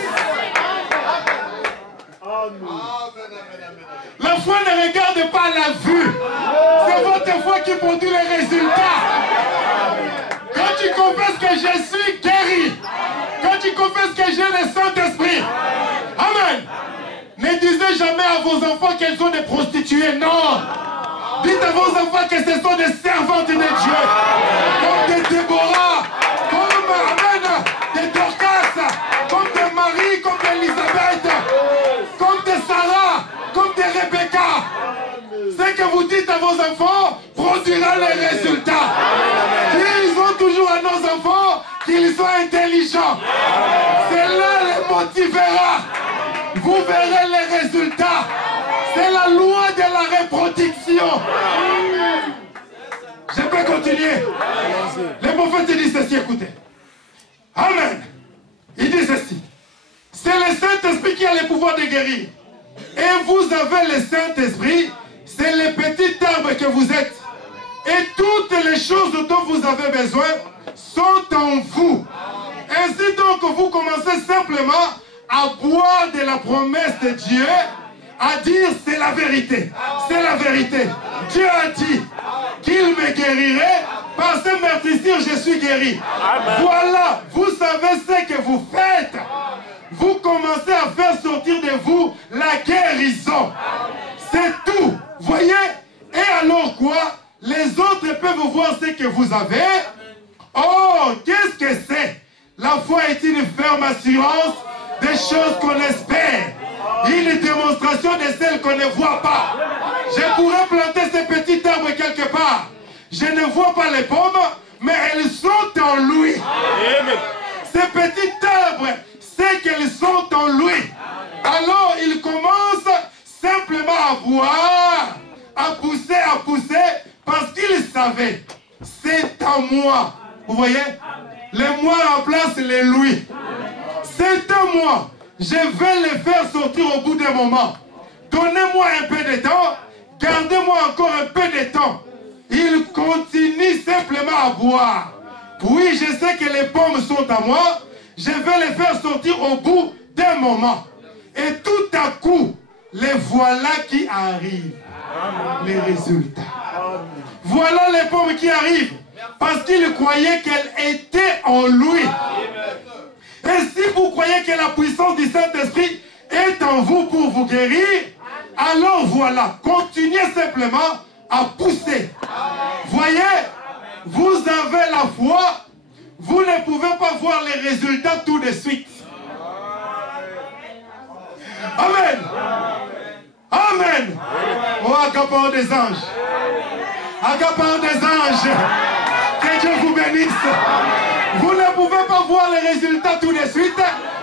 La foi ne regarde pas la vue. C'est votre foi qui produit les résultats. Quand tu confesses que je suis guéri, quand tu confesses que j'ai le Saint-Esprit, amen. Ne disez jamais à vos enfants qu'elles sont des prostituées, non. Dites à vos enfants que ce sont des servantes de Dieu, comme des Déborah, comme amen, des Dorcas, comme des Marie, comme d'Elisabeth, comme des Sarah, comme des Rebecca. Ce que vous dites à vos enfants produira les résultats. Ils ont toujours qu'ils soient intelligents. Cela les motivera. Vous verrez les résultats. C'est la loi de la reproduction. Je peux continuer. Le prophète dit ceci, écoutez. Amen. Il dit ceci. C'est le Saint-Esprit qui a le pouvoir de guérir. Et vous avez le Saint-Esprit. C'est le petit arbre que vous êtes. Et toutes les choses dont vous avez besoin sont en vous. Ainsi donc, vous commencez simplement à boire de la promesse de Dieu, à dire c'est la vérité. C'est la vérité. Dieu a dit qu'il me guérirait. Par ces meurtrissures, je suis guéri. Amen. Voilà, vous savez ce que vous faites. Vous commencez à faire sortir de vous la guérison. C'est tout. Voyez? Et alors quoi? Les autres peuvent voir ce que vous avez. Oh, qu'est-ce que c'est? La foi est une ferme assurance des choses qu'on espère. Une démonstration de celles qu'on ne voit pas. Je pourrais planter ces petits arbres quelque part. Je ne vois pas les pommes, mais elles sont en lui. Ces petits arbres, c'est qu'elles sont en lui. Alors il commence simplement à boire, à pousser, parce qu'il savait, c'est en moi. Vous voyez? Le moi remplace les lui. C'est en moi. Je vais les faire sortir au bout d'un moment. Donnez-moi un peu de temps. Gardez-moi encore un peu de temps. Il continue simplement à boire. Oui, je sais que les pommes sont à moi. Je vais les faire sortir au bout d'un moment. Et tout à coup, les voilà qui arrivent. Les résultats. Voilà les pommes qui arrivent. Parce qu'il croyait qu'elles étaient en lui. Et si vous croyez que la puissance du Saint-Esprit est en vous pour vous guérir, alors voilà, continuez simplement à pousser. Voyez, vous avez la foi, vous ne pouvez pas voir les résultats tout de suite. Amen. Amen. Oh, accapare des anges. Accapare des anges. Que Dieu vous bénisse. Vous ne pouvez pas voir les résultats tout de suite,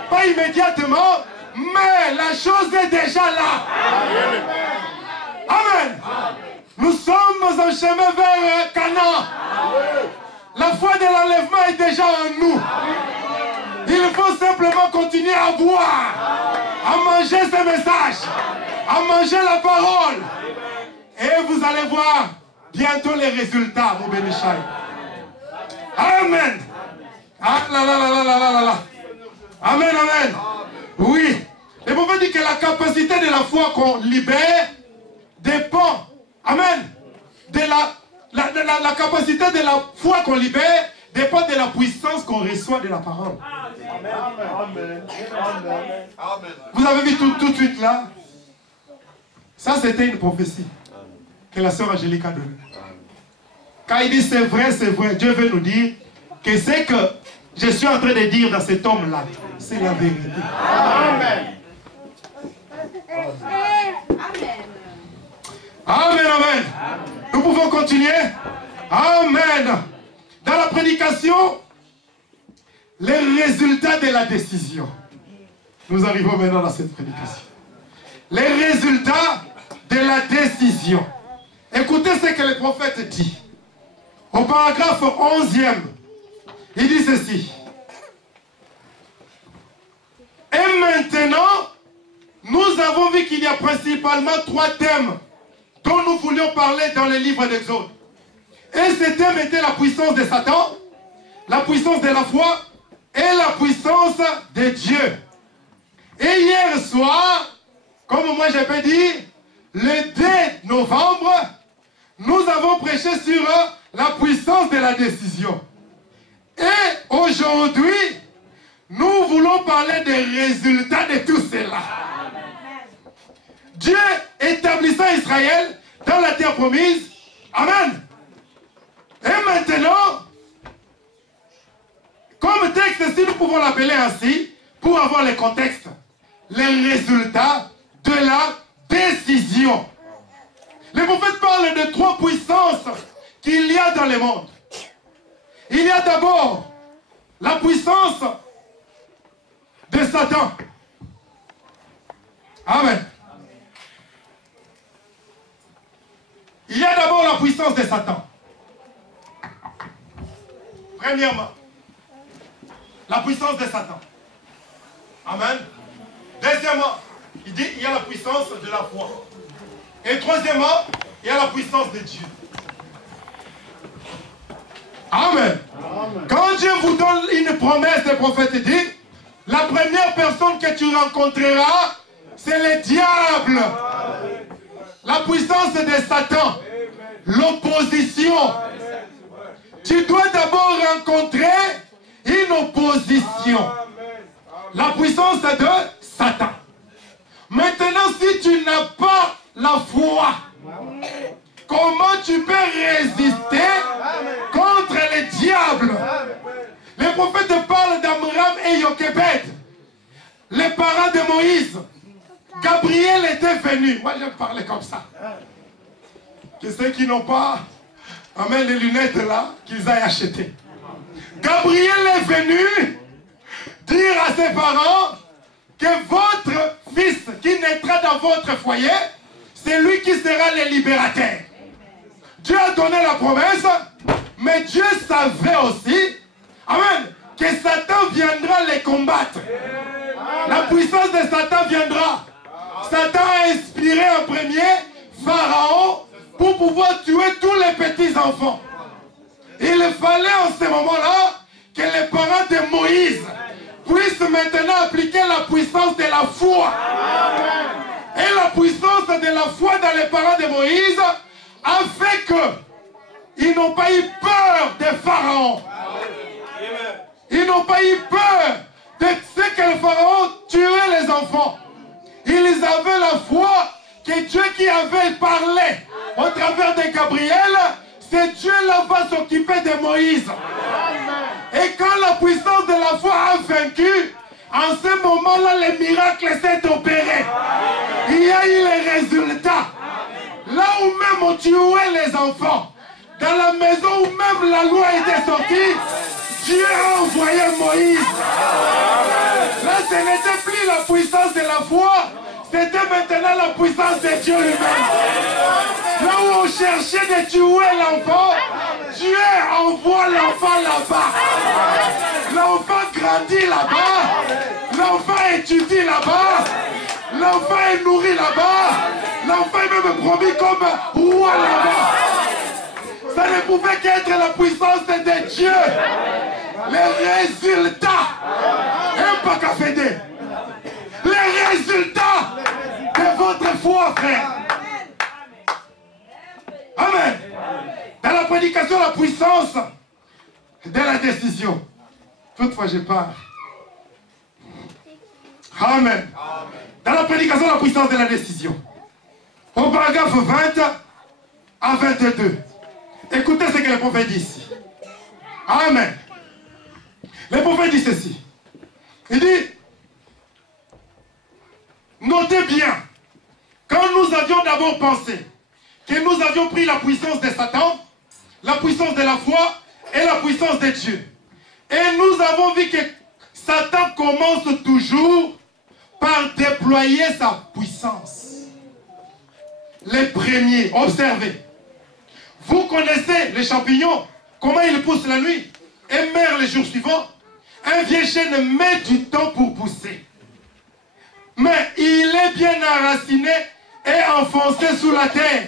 pas immédiatement, mais la chose est déjà là. Amen. Nous sommes en chemin vers Canaan. La foi de l'enlèvement est déjà en nous. Il faut simplement continuer à boire, à manger ce message, à manger la parole. Et vous allez voir bientôt les résultats, mon bénichai. Amen. Ah là là là là là là là. Amen, amen. Oui. Et vous dit que la capacité de la foi qu'on libère dépend, amen, de la capacité de la foi qu'on libère dépend de la puissance qu'on reçoit de la parole. Amen. Vous avez vu tout de suite là? Ça c'était une prophétie que la sœur Angélique a donnée. Quand il dit c'est vrai, Dieu veut nous dire que c'est que je suis en train de dire dans cet homme-là, c'est la vérité. Amen. Amen, amen. Nous pouvons continuer. Amen. Dans la prédication, les résultats de la décision. Nous arrivons maintenant dans cette prédication. Les résultats de la décision. Écoutez ce que le prophète dit. Au paragraphe 11e, il dit ceci. Et maintenant, nous avons vu qu'il y a principalement 3 thèmes dont nous voulions parler dans le livre d'Exode. Et ces thèmes étaient la puissance de Satan, la puissance de la foi et la puissance de Dieu. Et hier soir, comme moi je peux dire, le 2 novembre, nous avons prêché sur la puissance de la décision. Et aujourd'hui, nous voulons parler des résultats de tout cela. Dieu établissant Israël dans la terre promise. Amen. Et maintenant, comme texte, si nous pouvons l'appeler ainsi, pour avoir le contexte, les résultats de la décision. Le prophète parle de 3 puissances qu'il y a dans le monde. Il y a d'abord la puissance de Satan. Amen. Il y a d'abord la puissance de Satan. Premièrement, la puissance de Satan. Amen. Deuxièmement, il dit il y a la puissance de la foi. Et troisièmement, il y a la puissance de Dieu. Amen. Amen. Quand Dieu vous donne une promesse, le prophète dit, la première personne que tu rencontreras, c'est le diable. Amen. La puissance de Satan. L'opposition. Tu dois d'abord rencontrer une opposition. La puissance de Satan. Maintenant, si tu n'as pas la foi, comment tu peux résister contre le diable? Les prophètes parlent d'Amram et Jochebed, les parents de Moïse. Gabriel était venu. Moi, je parlais comme ça. Que ceux qui n'ont pas, amen, les lunettes là, qu'ils aillent acheter. Gabriel est venu dire à ses parents que votre fils qui naîtra dans votre foyer, c'est lui qui sera le libérateur. Dieu a donné la promesse, mais Dieu savait aussi, amen, que Satan viendra les combattre. La puissance de Satan viendra. Satan a inspiré en premier Pharaon pour pouvoir tuer tous les petits enfants. Il fallait en ce moment-là que les parents de Moïse puissent maintenant appliquer la puissance de la foi. Et la puissance de la foi dans les parents de Moïse a fait qu'ils n'ont pas eu peur de Pharaon. Ils n'ont pas eu peur de ce que le Pharaon tuait les enfants. Ils avaient la foi que Dieu qui avait parlé au travers de Gabriel, c'est Dieu là va s'occuper de Moïse. Et quand la puissance de la foi a vaincu, en ce moment-là, le miracle s'est opéré. Il y a eu les résultats. Là où même on tuait les enfants, dans la maison où même la loi était sortie, Dieu a envoyé Moïse. Là, ce n'était plus la puissance de la foi, c'était maintenant la puissance de Dieu lui-même. Là où on cherchait de tuer l'enfant, Dieu envoie l'enfant là-bas. L'enfant grandit là-bas. L'enfant étudie là-bas. L'enfant est nourri là-bas. L'enfant est même promis comme roi là-bas. Ça ne pouvait qu'être la puissance de Dieu. Les résultats. Un pas qu'à fêter. Les résultats de votre foi, frère. Amen. Dans la prédication, la puissance de la décision. Toutefois, je parle. Amen. Dans la prédication, la puissance de la décision. Au paragraphe 20 à 22. Écoutez ce que le prophète dit ici. Amen. Le prophète dit ceci. Il dit, notez bien, quand nous avions d'abord pensé que nous avions pris la puissance de Satan, la puissance de la foi et la puissance de Dieu. Et nous avons vu que Satan commence toujours par déployer sa puissance. Les premiers, observez. Vous connaissez les champignons, comment ils poussent la nuit et meurent les jours suivants. Un vieil chêne met du temps pour pousser. Mais il est bien enraciné et enfoncé sous la terre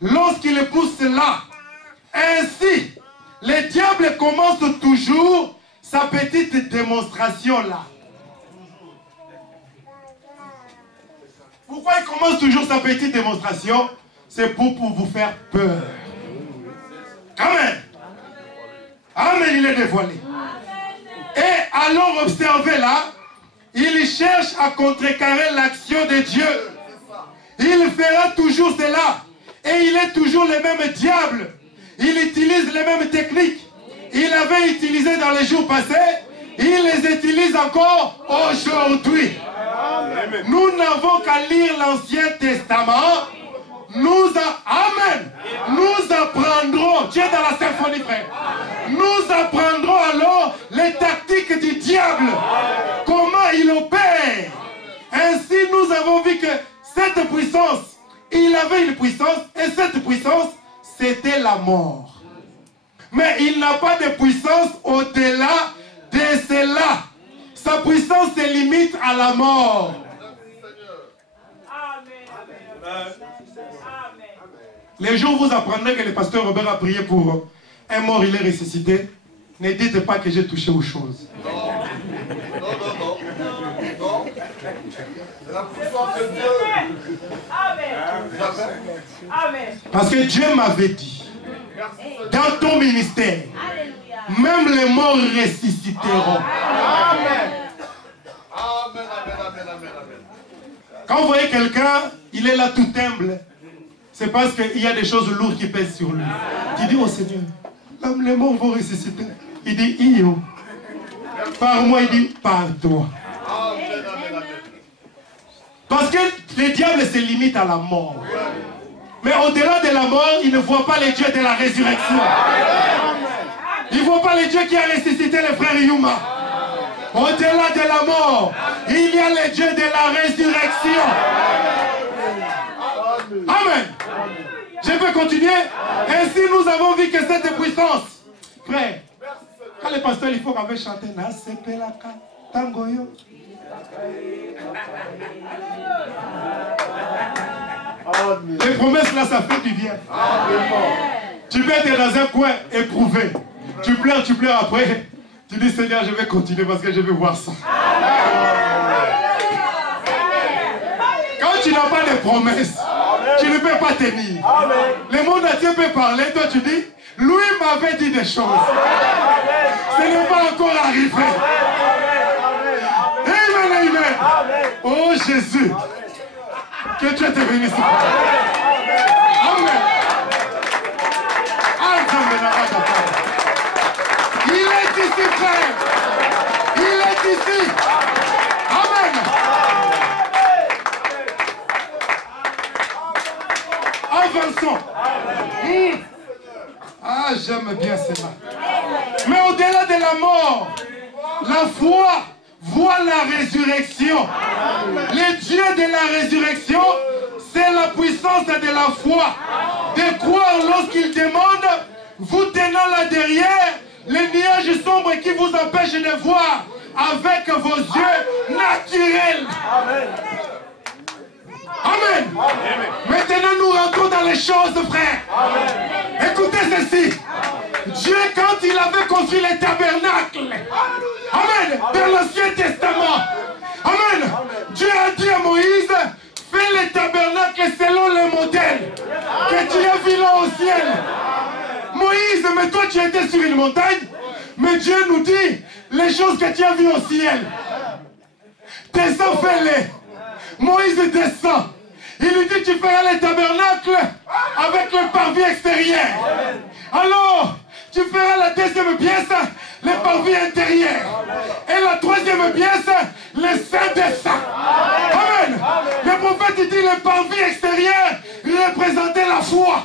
lorsqu'il pousse là. Ainsi, le diable commence toujours sa petite démonstration là. Pourquoi il commence toujours sa petite démonstration? C'est pour vous faire peur. Amen. Amen, il est dévoilé. Et alors observez là, il cherche à contrecarrer l'action de Dieu. Il fera toujours cela. Et il est toujours le même diable. Il utilise les mêmes techniques. Il avait utilisé dans les jours passés. Il les utilise encore aujourd'hui. Nous n'avons qu'à lire l'Ancien Testament. Amen. Nous apprendrons. Tu es dans la symphonie, frère. Nous apprendrons alors les tactiques diabolique du diable. Comment il opère. Ainsi, nous avons vu que cette puissance, il avait une puissance, et cette puissance, c'était la mort. Mais il n'a pas de puissance au-delà de cela. Sa puissance se limite à la mort. Les jours où vous apprendrez que le pasteur Robert a prié pour un mort, il est ressuscité, ne dites pas que j'ai touché aux choses. Non. C'est la puissance de Dieu. Amen. Parce que Dieu m'avait dit, dans ton ministère, même les morts ressusciteront. Amen. Quand vous voyez quelqu'un, il est là tout humble, c'est parce qu'il y a des choses lourdes qui pèsent sur lui. Tu dis, oh Seigneur, même les morts vont ressusciter. Il dit, Io. Par moi, il dit, par toi. Parce que le diable se limite à la mort. Mais au-delà de la mort, il ne voit pas le Dieu de la résurrection. Il ne voit pas le Dieu qui a ressuscité les frères Yuma. Au-delà de la mort, il y a le Dieu de la résurrection. Amen. Je peux continuer. Ainsi, nous avons vu que cette puissance. Frère, quand le pasteur, il faut qu'on veut chanter Nasepelaka Tangoyo. Les promesses là, ça fait du bien. Tu peux être dans un coin éprouvé. Tu pleures après. Tu dis Seigneur, je vais continuer parce que je veux voir ça. Quand tu n'as pas de promesses, tu ne peux pas tenir. Le monde entier peut parler. Toi tu dis, lui m'avait dit des choses. Ce n'est pas encore arrivé. Amen, amen. Oh Jésus. Que Dieu te bénisse. Amen. Il est ici, frère. Il est ici. Amen. Avançons. Ah, j'aime bien cela. Mais au-delà de la mort, la foi voit la résurrection. Le Dieu de la résurrection, c'est la puissance de la foi. De croire lorsqu'il demande, vous tenant là derrière, les nuages sombres qui vous empêchent de voir avec vos yeux naturels. Amen. Maintenant nous rentrons dans les choses, frère. Écoutez ceci. Dieu, quand il avait construit les tabernacles, amen, dans l'Ancien Testament, amen, Dieu a dit à Moïse, fais les tabernacles selon les modèles que tu as vu là au ciel. Moïse, mais toi tu étais sur une montagne, mais Dieu nous dit les choses que tu as vues au ciel. Descends, fais-les. Moïse descend. Il lui dit, tu feras les tabernacles avec le parvis extérieur. Alors, tu feras la deuxième pièce, le parvis intérieur. Et la troisième pièce, le saint des saints. Amen. Le prophète dit, le parvis extérieur représentait la foi.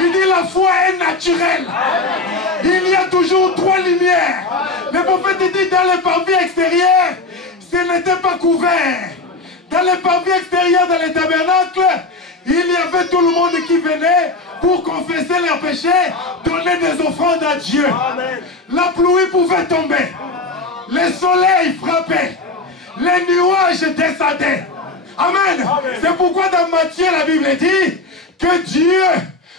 Il dit, la foi est naturelle. Il y a toujours trois lumières. Le prophète dit, dans le parvis extérieur, ce n'était pas couvert. Dans les parvis extérieurs, dans les tabernacles, il y avait tout le monde qui venait pour confesser leurs péchés, donner des offrandes à Dieu. Amen. La pluie pouvait tomber, le soleil frappait, les nuages descendaient. Amen. C'est pourquoi dans Matthieu, la Bible dit que Dieu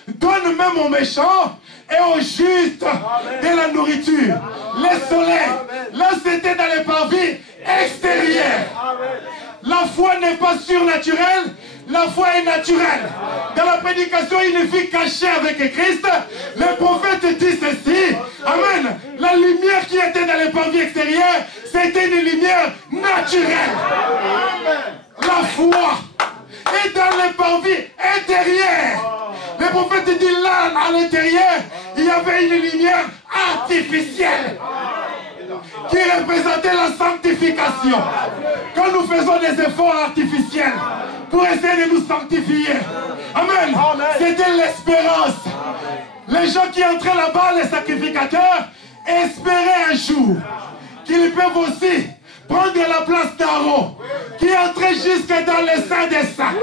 donne même aux méchants et aux justes de la nourriture. Le soleil, là c'était dans les parvis extérieurs. La foi n'est pas surnaturelle, la foi est naturelle. Dans la prédication, une vie cachée avec Christ, le prophète dit ceci. Amen. La lumière qui était dans les parvis extérieurs, c'était une lumière naturelle. La foi est dans les parvis intérieurs. Le prophète dit là, à l'intérieur, il y avait une lumière artificielle qui représentait la sanctification. Quand nous faisons des efforts artificiels pour essayer de nous sanctifier, amen, c'était l'espérance. Les gens qui entraient là-bas, les sacrificateurs, espéraient un jour qu'ils peuvent aussi prendre la place d'Aaron, qui entrait jusque dans le sein des saints.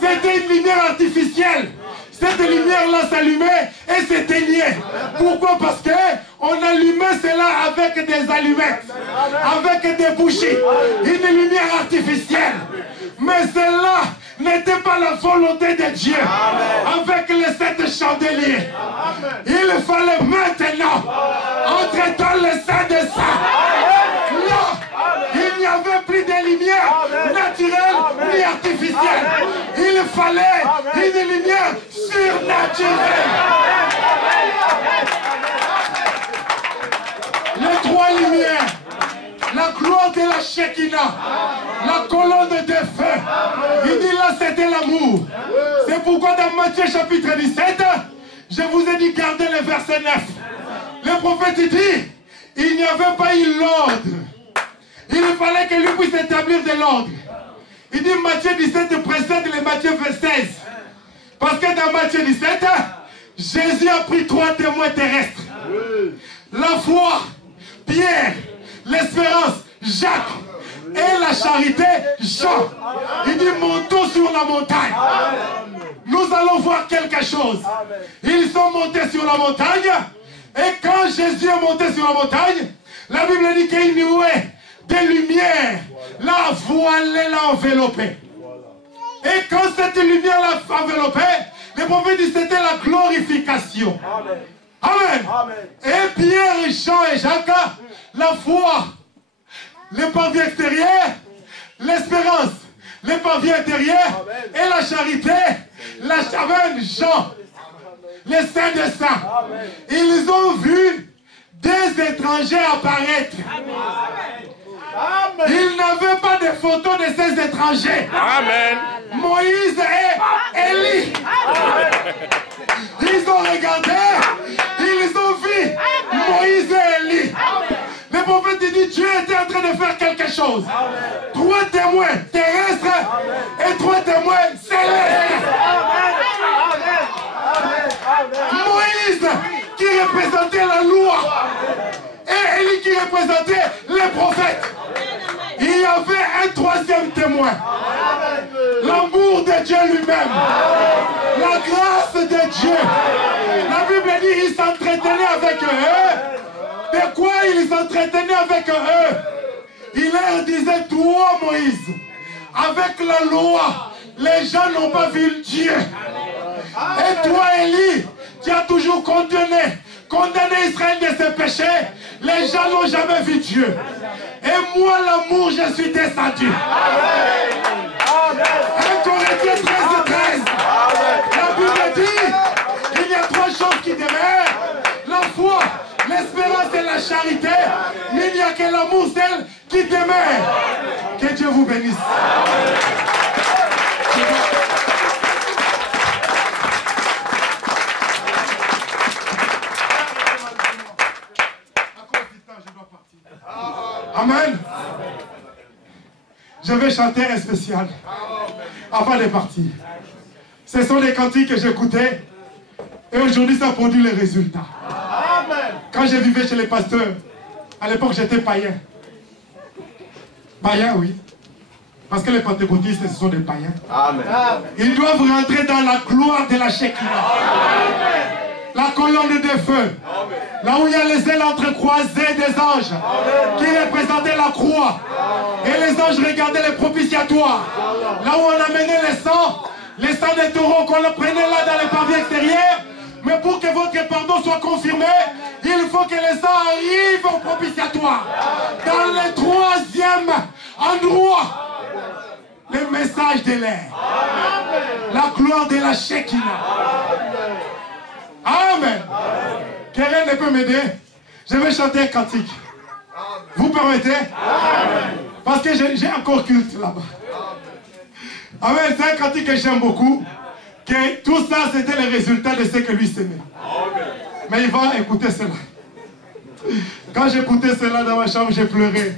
C'était une lumière artificielle. Cette lumière-là s'allumait et s'éteignait. Pourquoi? Parce qu'on allumait cela avec des allumettes, avec des bougies. Une lumière artificielle. Mais cela n'était pas la volonté de Dieu. Avec les 7 chandeliers. Il fallait maintenant entrer dans le sein des saints. Là, il n'y avait plus de lumière naturelle ni artificielle. Il fallait une lumière surnaturelle. Les 3 lumières, la gloire de la Shekinah, la colonne de feu. Il dit là, c'était l'amour. C'est pourquoi dans Matthieu chapitre 17, je vous ai dit gardez le verset 9. Le prophète dit, il n'y avait pas eu l'ordre. Il fallait que lui puisse établir de l'ordre. Il dit Matthieu 17 précède le Matthieu 16. Parce que dans Matthieu 17, Jésus a pris 3 témoins terrestres. La foi, Pierre, l'espérance, Jacques, et la charité, Jean. Il dit montons sur la montagne. Nous allons voir quelque chose. Ils sont montés sur la montagne. Et quand Jésus est monté sur la montagne, la Bible dit qu'il y avait des lumières. La voilée l'a enveloppé. Et quand cette lumière l'a enveloppé, le prophète dit c'était la glorification. Amen. Et Pierre, Jean et Jacques, la foi, le parvis extérieur, l'espérance, le parvis intérieur et la charité, la Amen, Jean, les saints des saints. Ils ont vu des étrangers apparaître. Ils n'avaient pas de photos de ces étrangers. Amen. Moïse et Élie. Ils ont regardé, ils ont vu Moïse et Élie. Le prophète dit Dieu était en train de faire quelque chose. 3 témoins terrestres et 3 témoins célestes. Moïse qui représentait la loi et Élie qui représentait les prophètes. Il y avait un 3e témoin. L'amour de Dieu lui-même. La grâce de Dieu. La Bible dit qu'il s'entretenait avec eux. De quoi il s'entretenait avec eux? Il leur disait, toi Moïse, avec la loi, les gens n'ont pas vu Dieu. Et toi Élie, qui as toujours condamné Israël de ses péchés, les gens n'ont jamais vu Dieu. Et moi, l'amour, je suis descendu. 1 Corinthiens 13, 13. La Bible dit, il y a 3 choses qui demeurent. La foi, l'espérance et la charité. Mais il n'y a que l'amour, celle qui demeure. Que Dieu vous bénisse. Amen. Je vais chanter un spécial avant de partir. Ce sont les cantiques que j'écoutais et aujourd'hui ça produit les résultats. Quand je vivais chez les pasteurs, à l'époque j'étais païen. Païen, oui. Parce que les pentecôtistes, ce sont des païens. Amen. Ils doivent rentrer dans la gloire de la Shekinah. La colonne de feu. Là où il y a les ailes entrecroisées des anges. Qui représentaient la croix. Et les anges regardaient les propitiatoires. Là où on amenait les sangs des taureaux qu'on le prenait là dans les parvis extérieurs. Mais pour que votre pardon soit confirmé, il faut que les sangs arrivent au propitiatoire. Dans le 3e endroit. Le message de l'air. La gloire de la Shekinah. Amen. Quelqu'un ne peut m'aider? Je vais chanter un cantique. Vous permettez? Parce que j'ai encore culte là-bas. Amen. C'est un cantique que j'aime beaucoup. Que tout ça, c'était le résultat de ce que lui s'aimait. Mais il va écouter cela. Quand j'écoutais cela dans ma chambre, j'ai pleuré.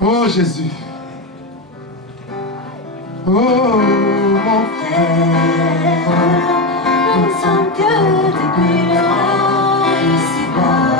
Oh Jésus. Oh mon frère. Nous ne sommes que des pèlerins ici-bas.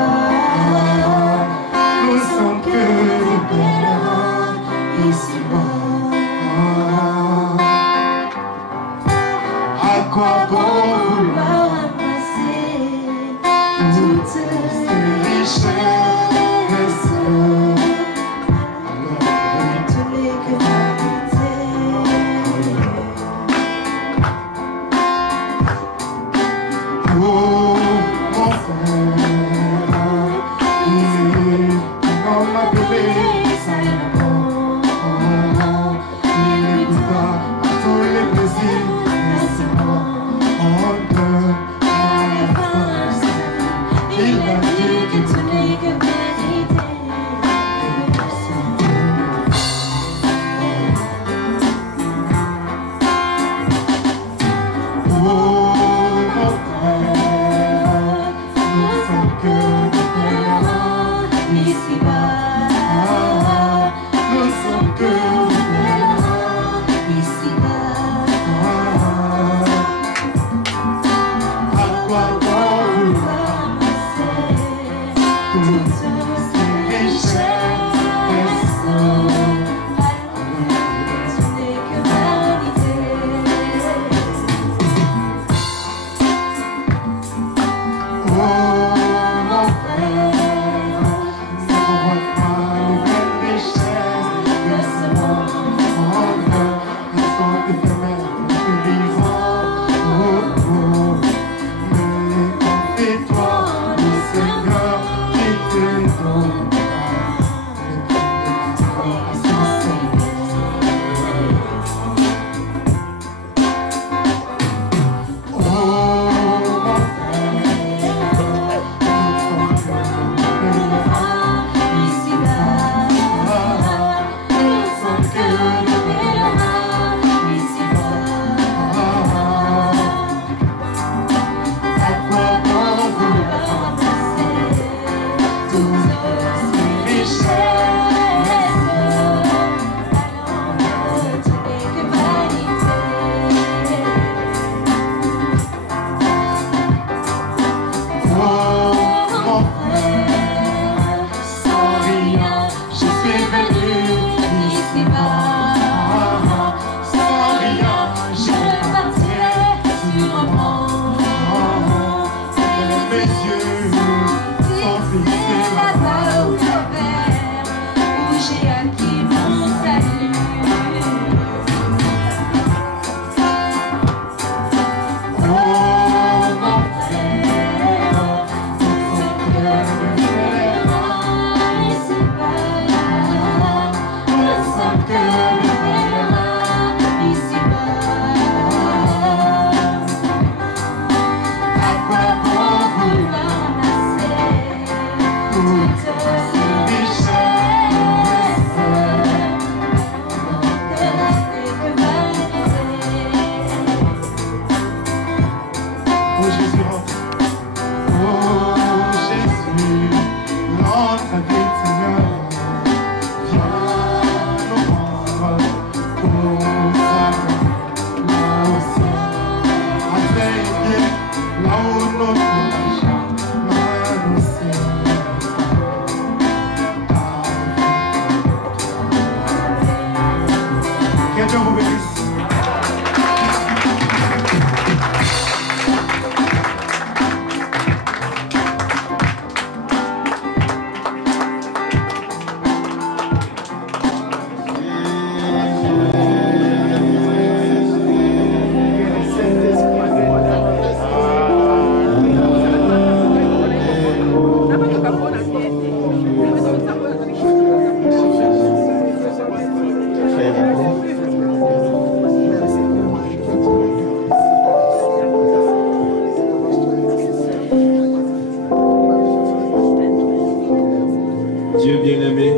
Dieu bien-aimé,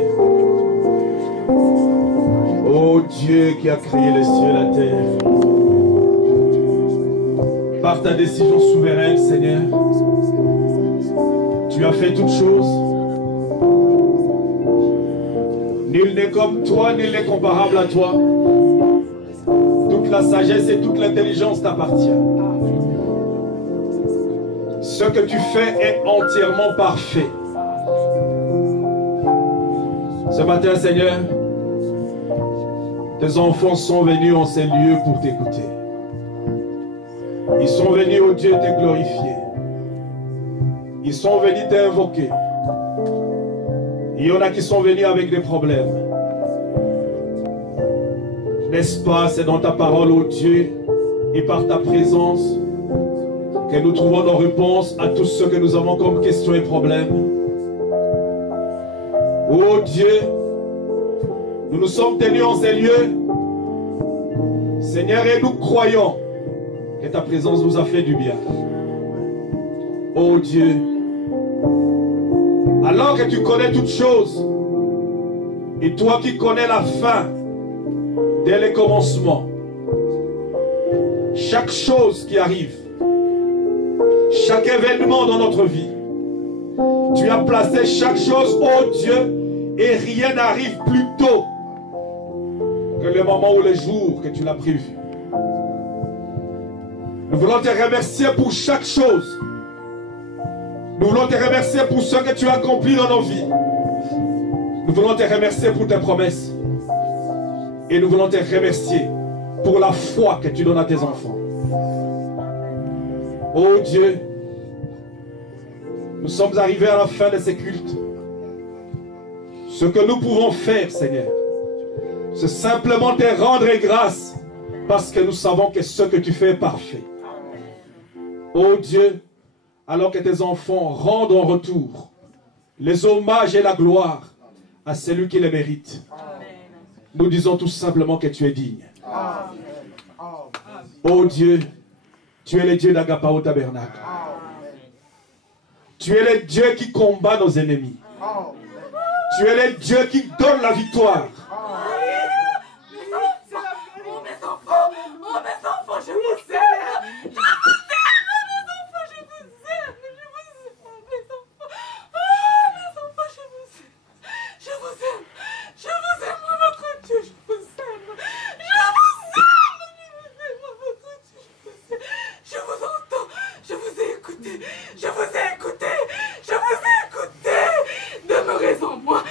ô Dieu qui a créé les cieux et la terre, par ta décision souveraine, Seigneur, tu as fait toutes choses. Nul n'est comme toi, nul n'est comparable à toi. Toute la sagesse et toute l'intelligence t'appartient. Ce que tu fais est entièrement parfait. Ce matin, Seigneur, tes enfants sont venus en ces lieux pour t'écouter. Ils sont venus, ô Dieu, te glorifier. Ils sont venus t'invoquer. Il y en a qui sont venus avec des problèmes. N'est-ce pas, c'est dans ta parole, ô Dieu, et par ta présence, que nous trouvons nos réponses à tout ce que nous avons comme questions et problèmes. Oh Dieu, nous nous sommes tenus en ces lieux, Seigneur, et nous croyons que ta présence nous a fait du bien. Oh Dieu, alors que tu connais toutes choses, et toi qui connais la fin dès le commencement, chaque chose qui arrive, chaque événement dans notre vie, tu as placé chaque chose, oh Dieu, et rien n'arrive plus tôt que le moment ou le jour que tu l'as prévu. Nous voulons te remercier pour chaque chose. Nous voulons te remercier pour ce que tu as accompli dans nos vies. Nous voulons te remercier pour tes promesses. Et nous voulons te remercier pour la foi que tu donnes à tes enfants. Oh Dieu, nous sommes arrivés à la fin de ces cultes. Ce que nous pouvons faire, Seigneur, c'est simplement te rendre grâce parce que nous savons que ce que tu fais est parfait. Oh Dieu, alors que tes enfants rendent en retour les hommages et la gloire à celui qui les mérite, nous disons tout simplement que tu es digne. Oh Dieu, tu es le Dieu d'Agapao Tabernacle. Tu es le Dieu qui combat nos ennemis. Tu es le Dieu qui donne la victoire. Je vous aime, mes enfants, je vous aime, mes enfants, je vous aime, votre Dieu, je vous aime, votre Dieu, je vous entends, je vous ai écouté, demeurez en moi,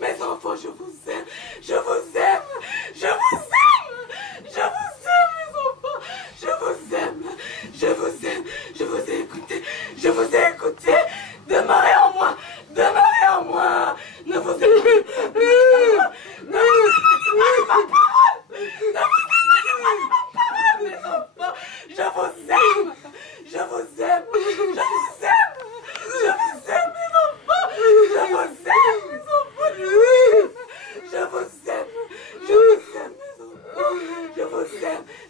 mes enfants, je vous aime, mes enfants, je vous ai écouté, demeurez en moi, ne vous écoutez pas, ma parole, mes enfants, je vous aime, mes enfants,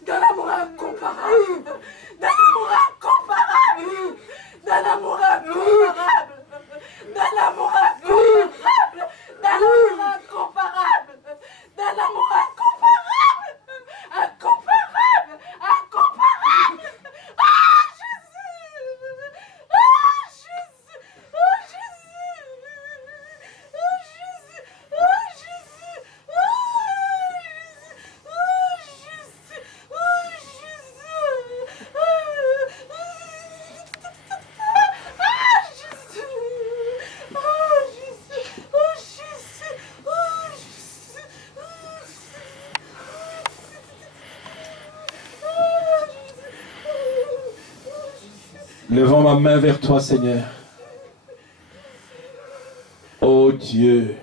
dans l'amour incomparable, Levant ma main vers toi, Seigneur. Oh Dieu,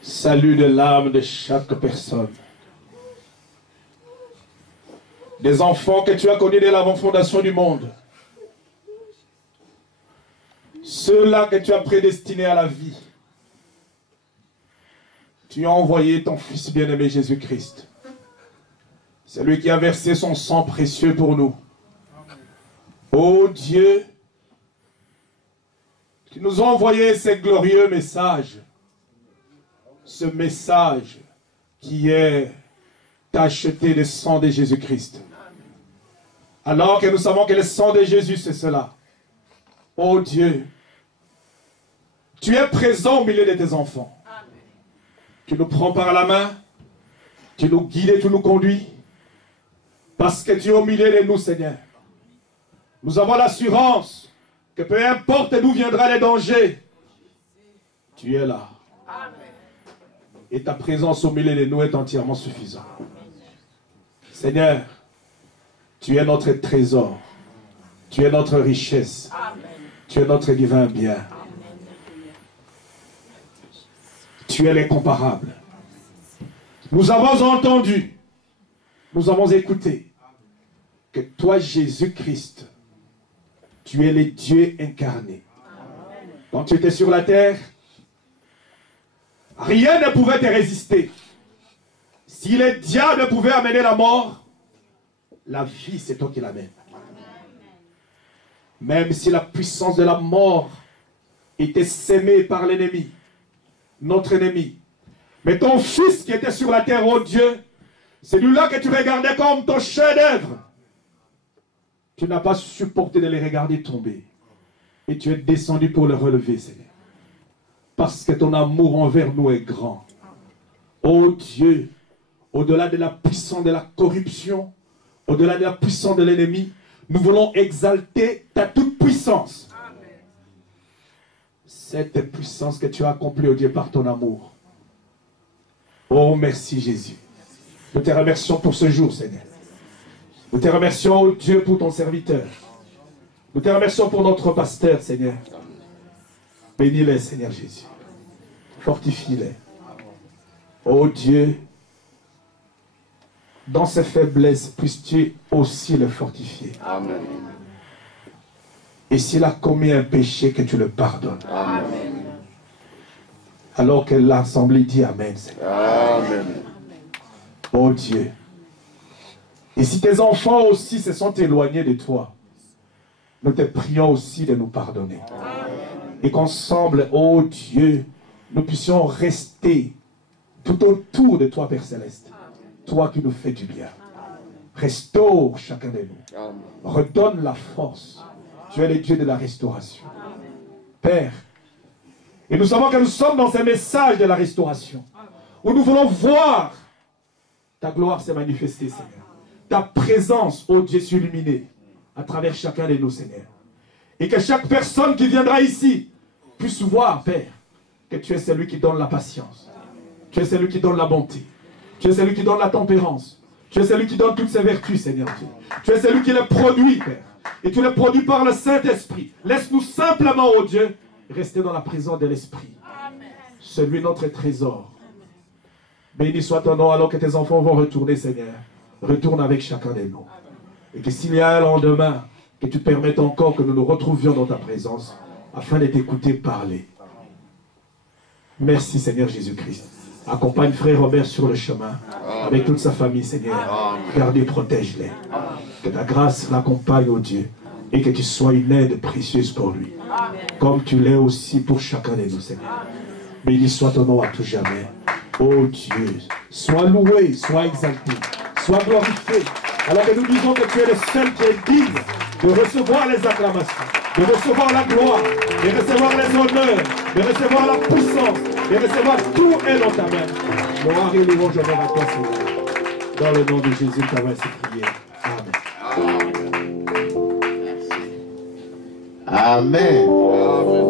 salut de l'âme de chaque personne. Des enfants que tu as connus dès l'avant-fondation du monde. Ceux-là que tu as prédestinés à la vie. Tu as envoyé ton Fils bien-aimé Jésus-Christ. C'est lui qui a versé son sang précieux pour nous. Oh Dieu, tu nous as envoyé ce glorieux message. Ce message qui est acheté le sang de Jésus-Christ. Alors que nous savons que le sang de Jésus, c'est cela. Oh Dieu, tu es présent au milieu de tes enfants. Tu nous prends par la main, tu nous guides et tu nous conduis. Parce que tu es au milieu de nous, Seigneur. Nous avons l'assurance que peu importe d'où viendra les dangers, tu es là. Et ta présence au milieu de nous est entièrement suffisante. Seigneur, tu es notre trésor. Tu es notre richesse. Tu es notre divin bien. Tu es l'incomparable. Nous avons entendu, nous avons écouté que toi, Jésus-Christ, tu es le Dieu incarné. Quand tu étais sur la terre, rien ne pouvait te résister. Si le diable pouvait amener la mort, la vie, c'est toi qui l'amènes. Même si la puissance de la mort était sémée par l'ennemi, notre ennemi. Mais ton fils qui était sur la terre, oh Dieu, celui-là que tu regardais comme ton chef-d'œuvre, tu n'as pas supporté de les regarder tomber. Et tu es descendu pour le relever, Seigneur. Parce que ton amour envers nous est grand. Oh Dieu, au-delà de la puissance de la corruption, au-delà de la puissance de l'ennemi, nous voulons exalter ta toute puissance. Cette puissance que tu as accomplie, oh Dieu, par ton amour. Oh, merci Jésus. Nous te remercions pour ce jour, Seigneur. Nous te remercions, oh Dieu, pour ton serviteur. Nous te remercions pour notre pasteur, Seigneur. Bénis-les, Seigneur Jésus. Fortifie-les. Oh Dieu, dans ses faiblesses, puisses-tu aussi le fortifier. Amen. Et s'il a commis un péché, que tu le pardonnes. Amen. Alors que l'assemblée dit Amen, Seigneur. Amen. Oh Dieu. Et si tes enfants aussi se sont éloignés de toi, nous te prions aussi de nous pardonner. Et qu'ensemble, oh Dieu, nous puissions rester tout autour de toi, Père Céleste. Toi qui nous fais du bien. Restaure chacun de nous. Amen. Redonne la force. Tu es le Dieu de la restauration. Père, et nous savons que nous sommes dans ce message de la restauration, où nous voulons voir ta gloire se manifester, Seigneur. Ta présence, ô Dieu, s'illuminer à travers chacun de nous, Seigneur. Et que chaque personne qui viendra ici puisse voir, Père, que tu es celui qui donne la patience. Tu es celui qui donne la bonté. Tu es celui qui donne la tempérance. Tu es celui qui donne toutes ces vertus, Seigneur Dieu. Tu es celui qui les produit, Père. Et tu les produis par le Saint-Esprit. Laisse-nous simplement, ô Dieu, rester dans la présence de l'Esprit. Celui notre trésor. Béni soit ton nom alors que tes enfants vont retourner, Seigneur. Retourne avec chacun de nous. Et que s'il y a un lendemain, que tu permettes encore que nous nous retrouvions dans ta présence, afin de t'écouter parler. Merci, Seigneur Jésus-Christ. Accompagne frère Robert sur le chemin, avec toute sa famille, Seigneur. Garde et protège-les. Que ta grâce l'accompagne, ô Dieu, et que tu sois une aide précieuse pour lui. Comme tu l'es aussi pour chacun de nous, Seigneur. Béni soit ton nom à tout jamais. Ô Dieu, sois loué, sois exalté, sois glorifié. Alors que nous disons que tu es le seul qui est digne de recevoir les acclamations, de recevoir la gloire, de recevoir les honneurs, de recevoir la puissance, de recevoir tout est dans ta main. Gloire et louange à toi, Seigneur. Dans le nom de Jésus, tu vas se prier. Amen. Amen. Amen.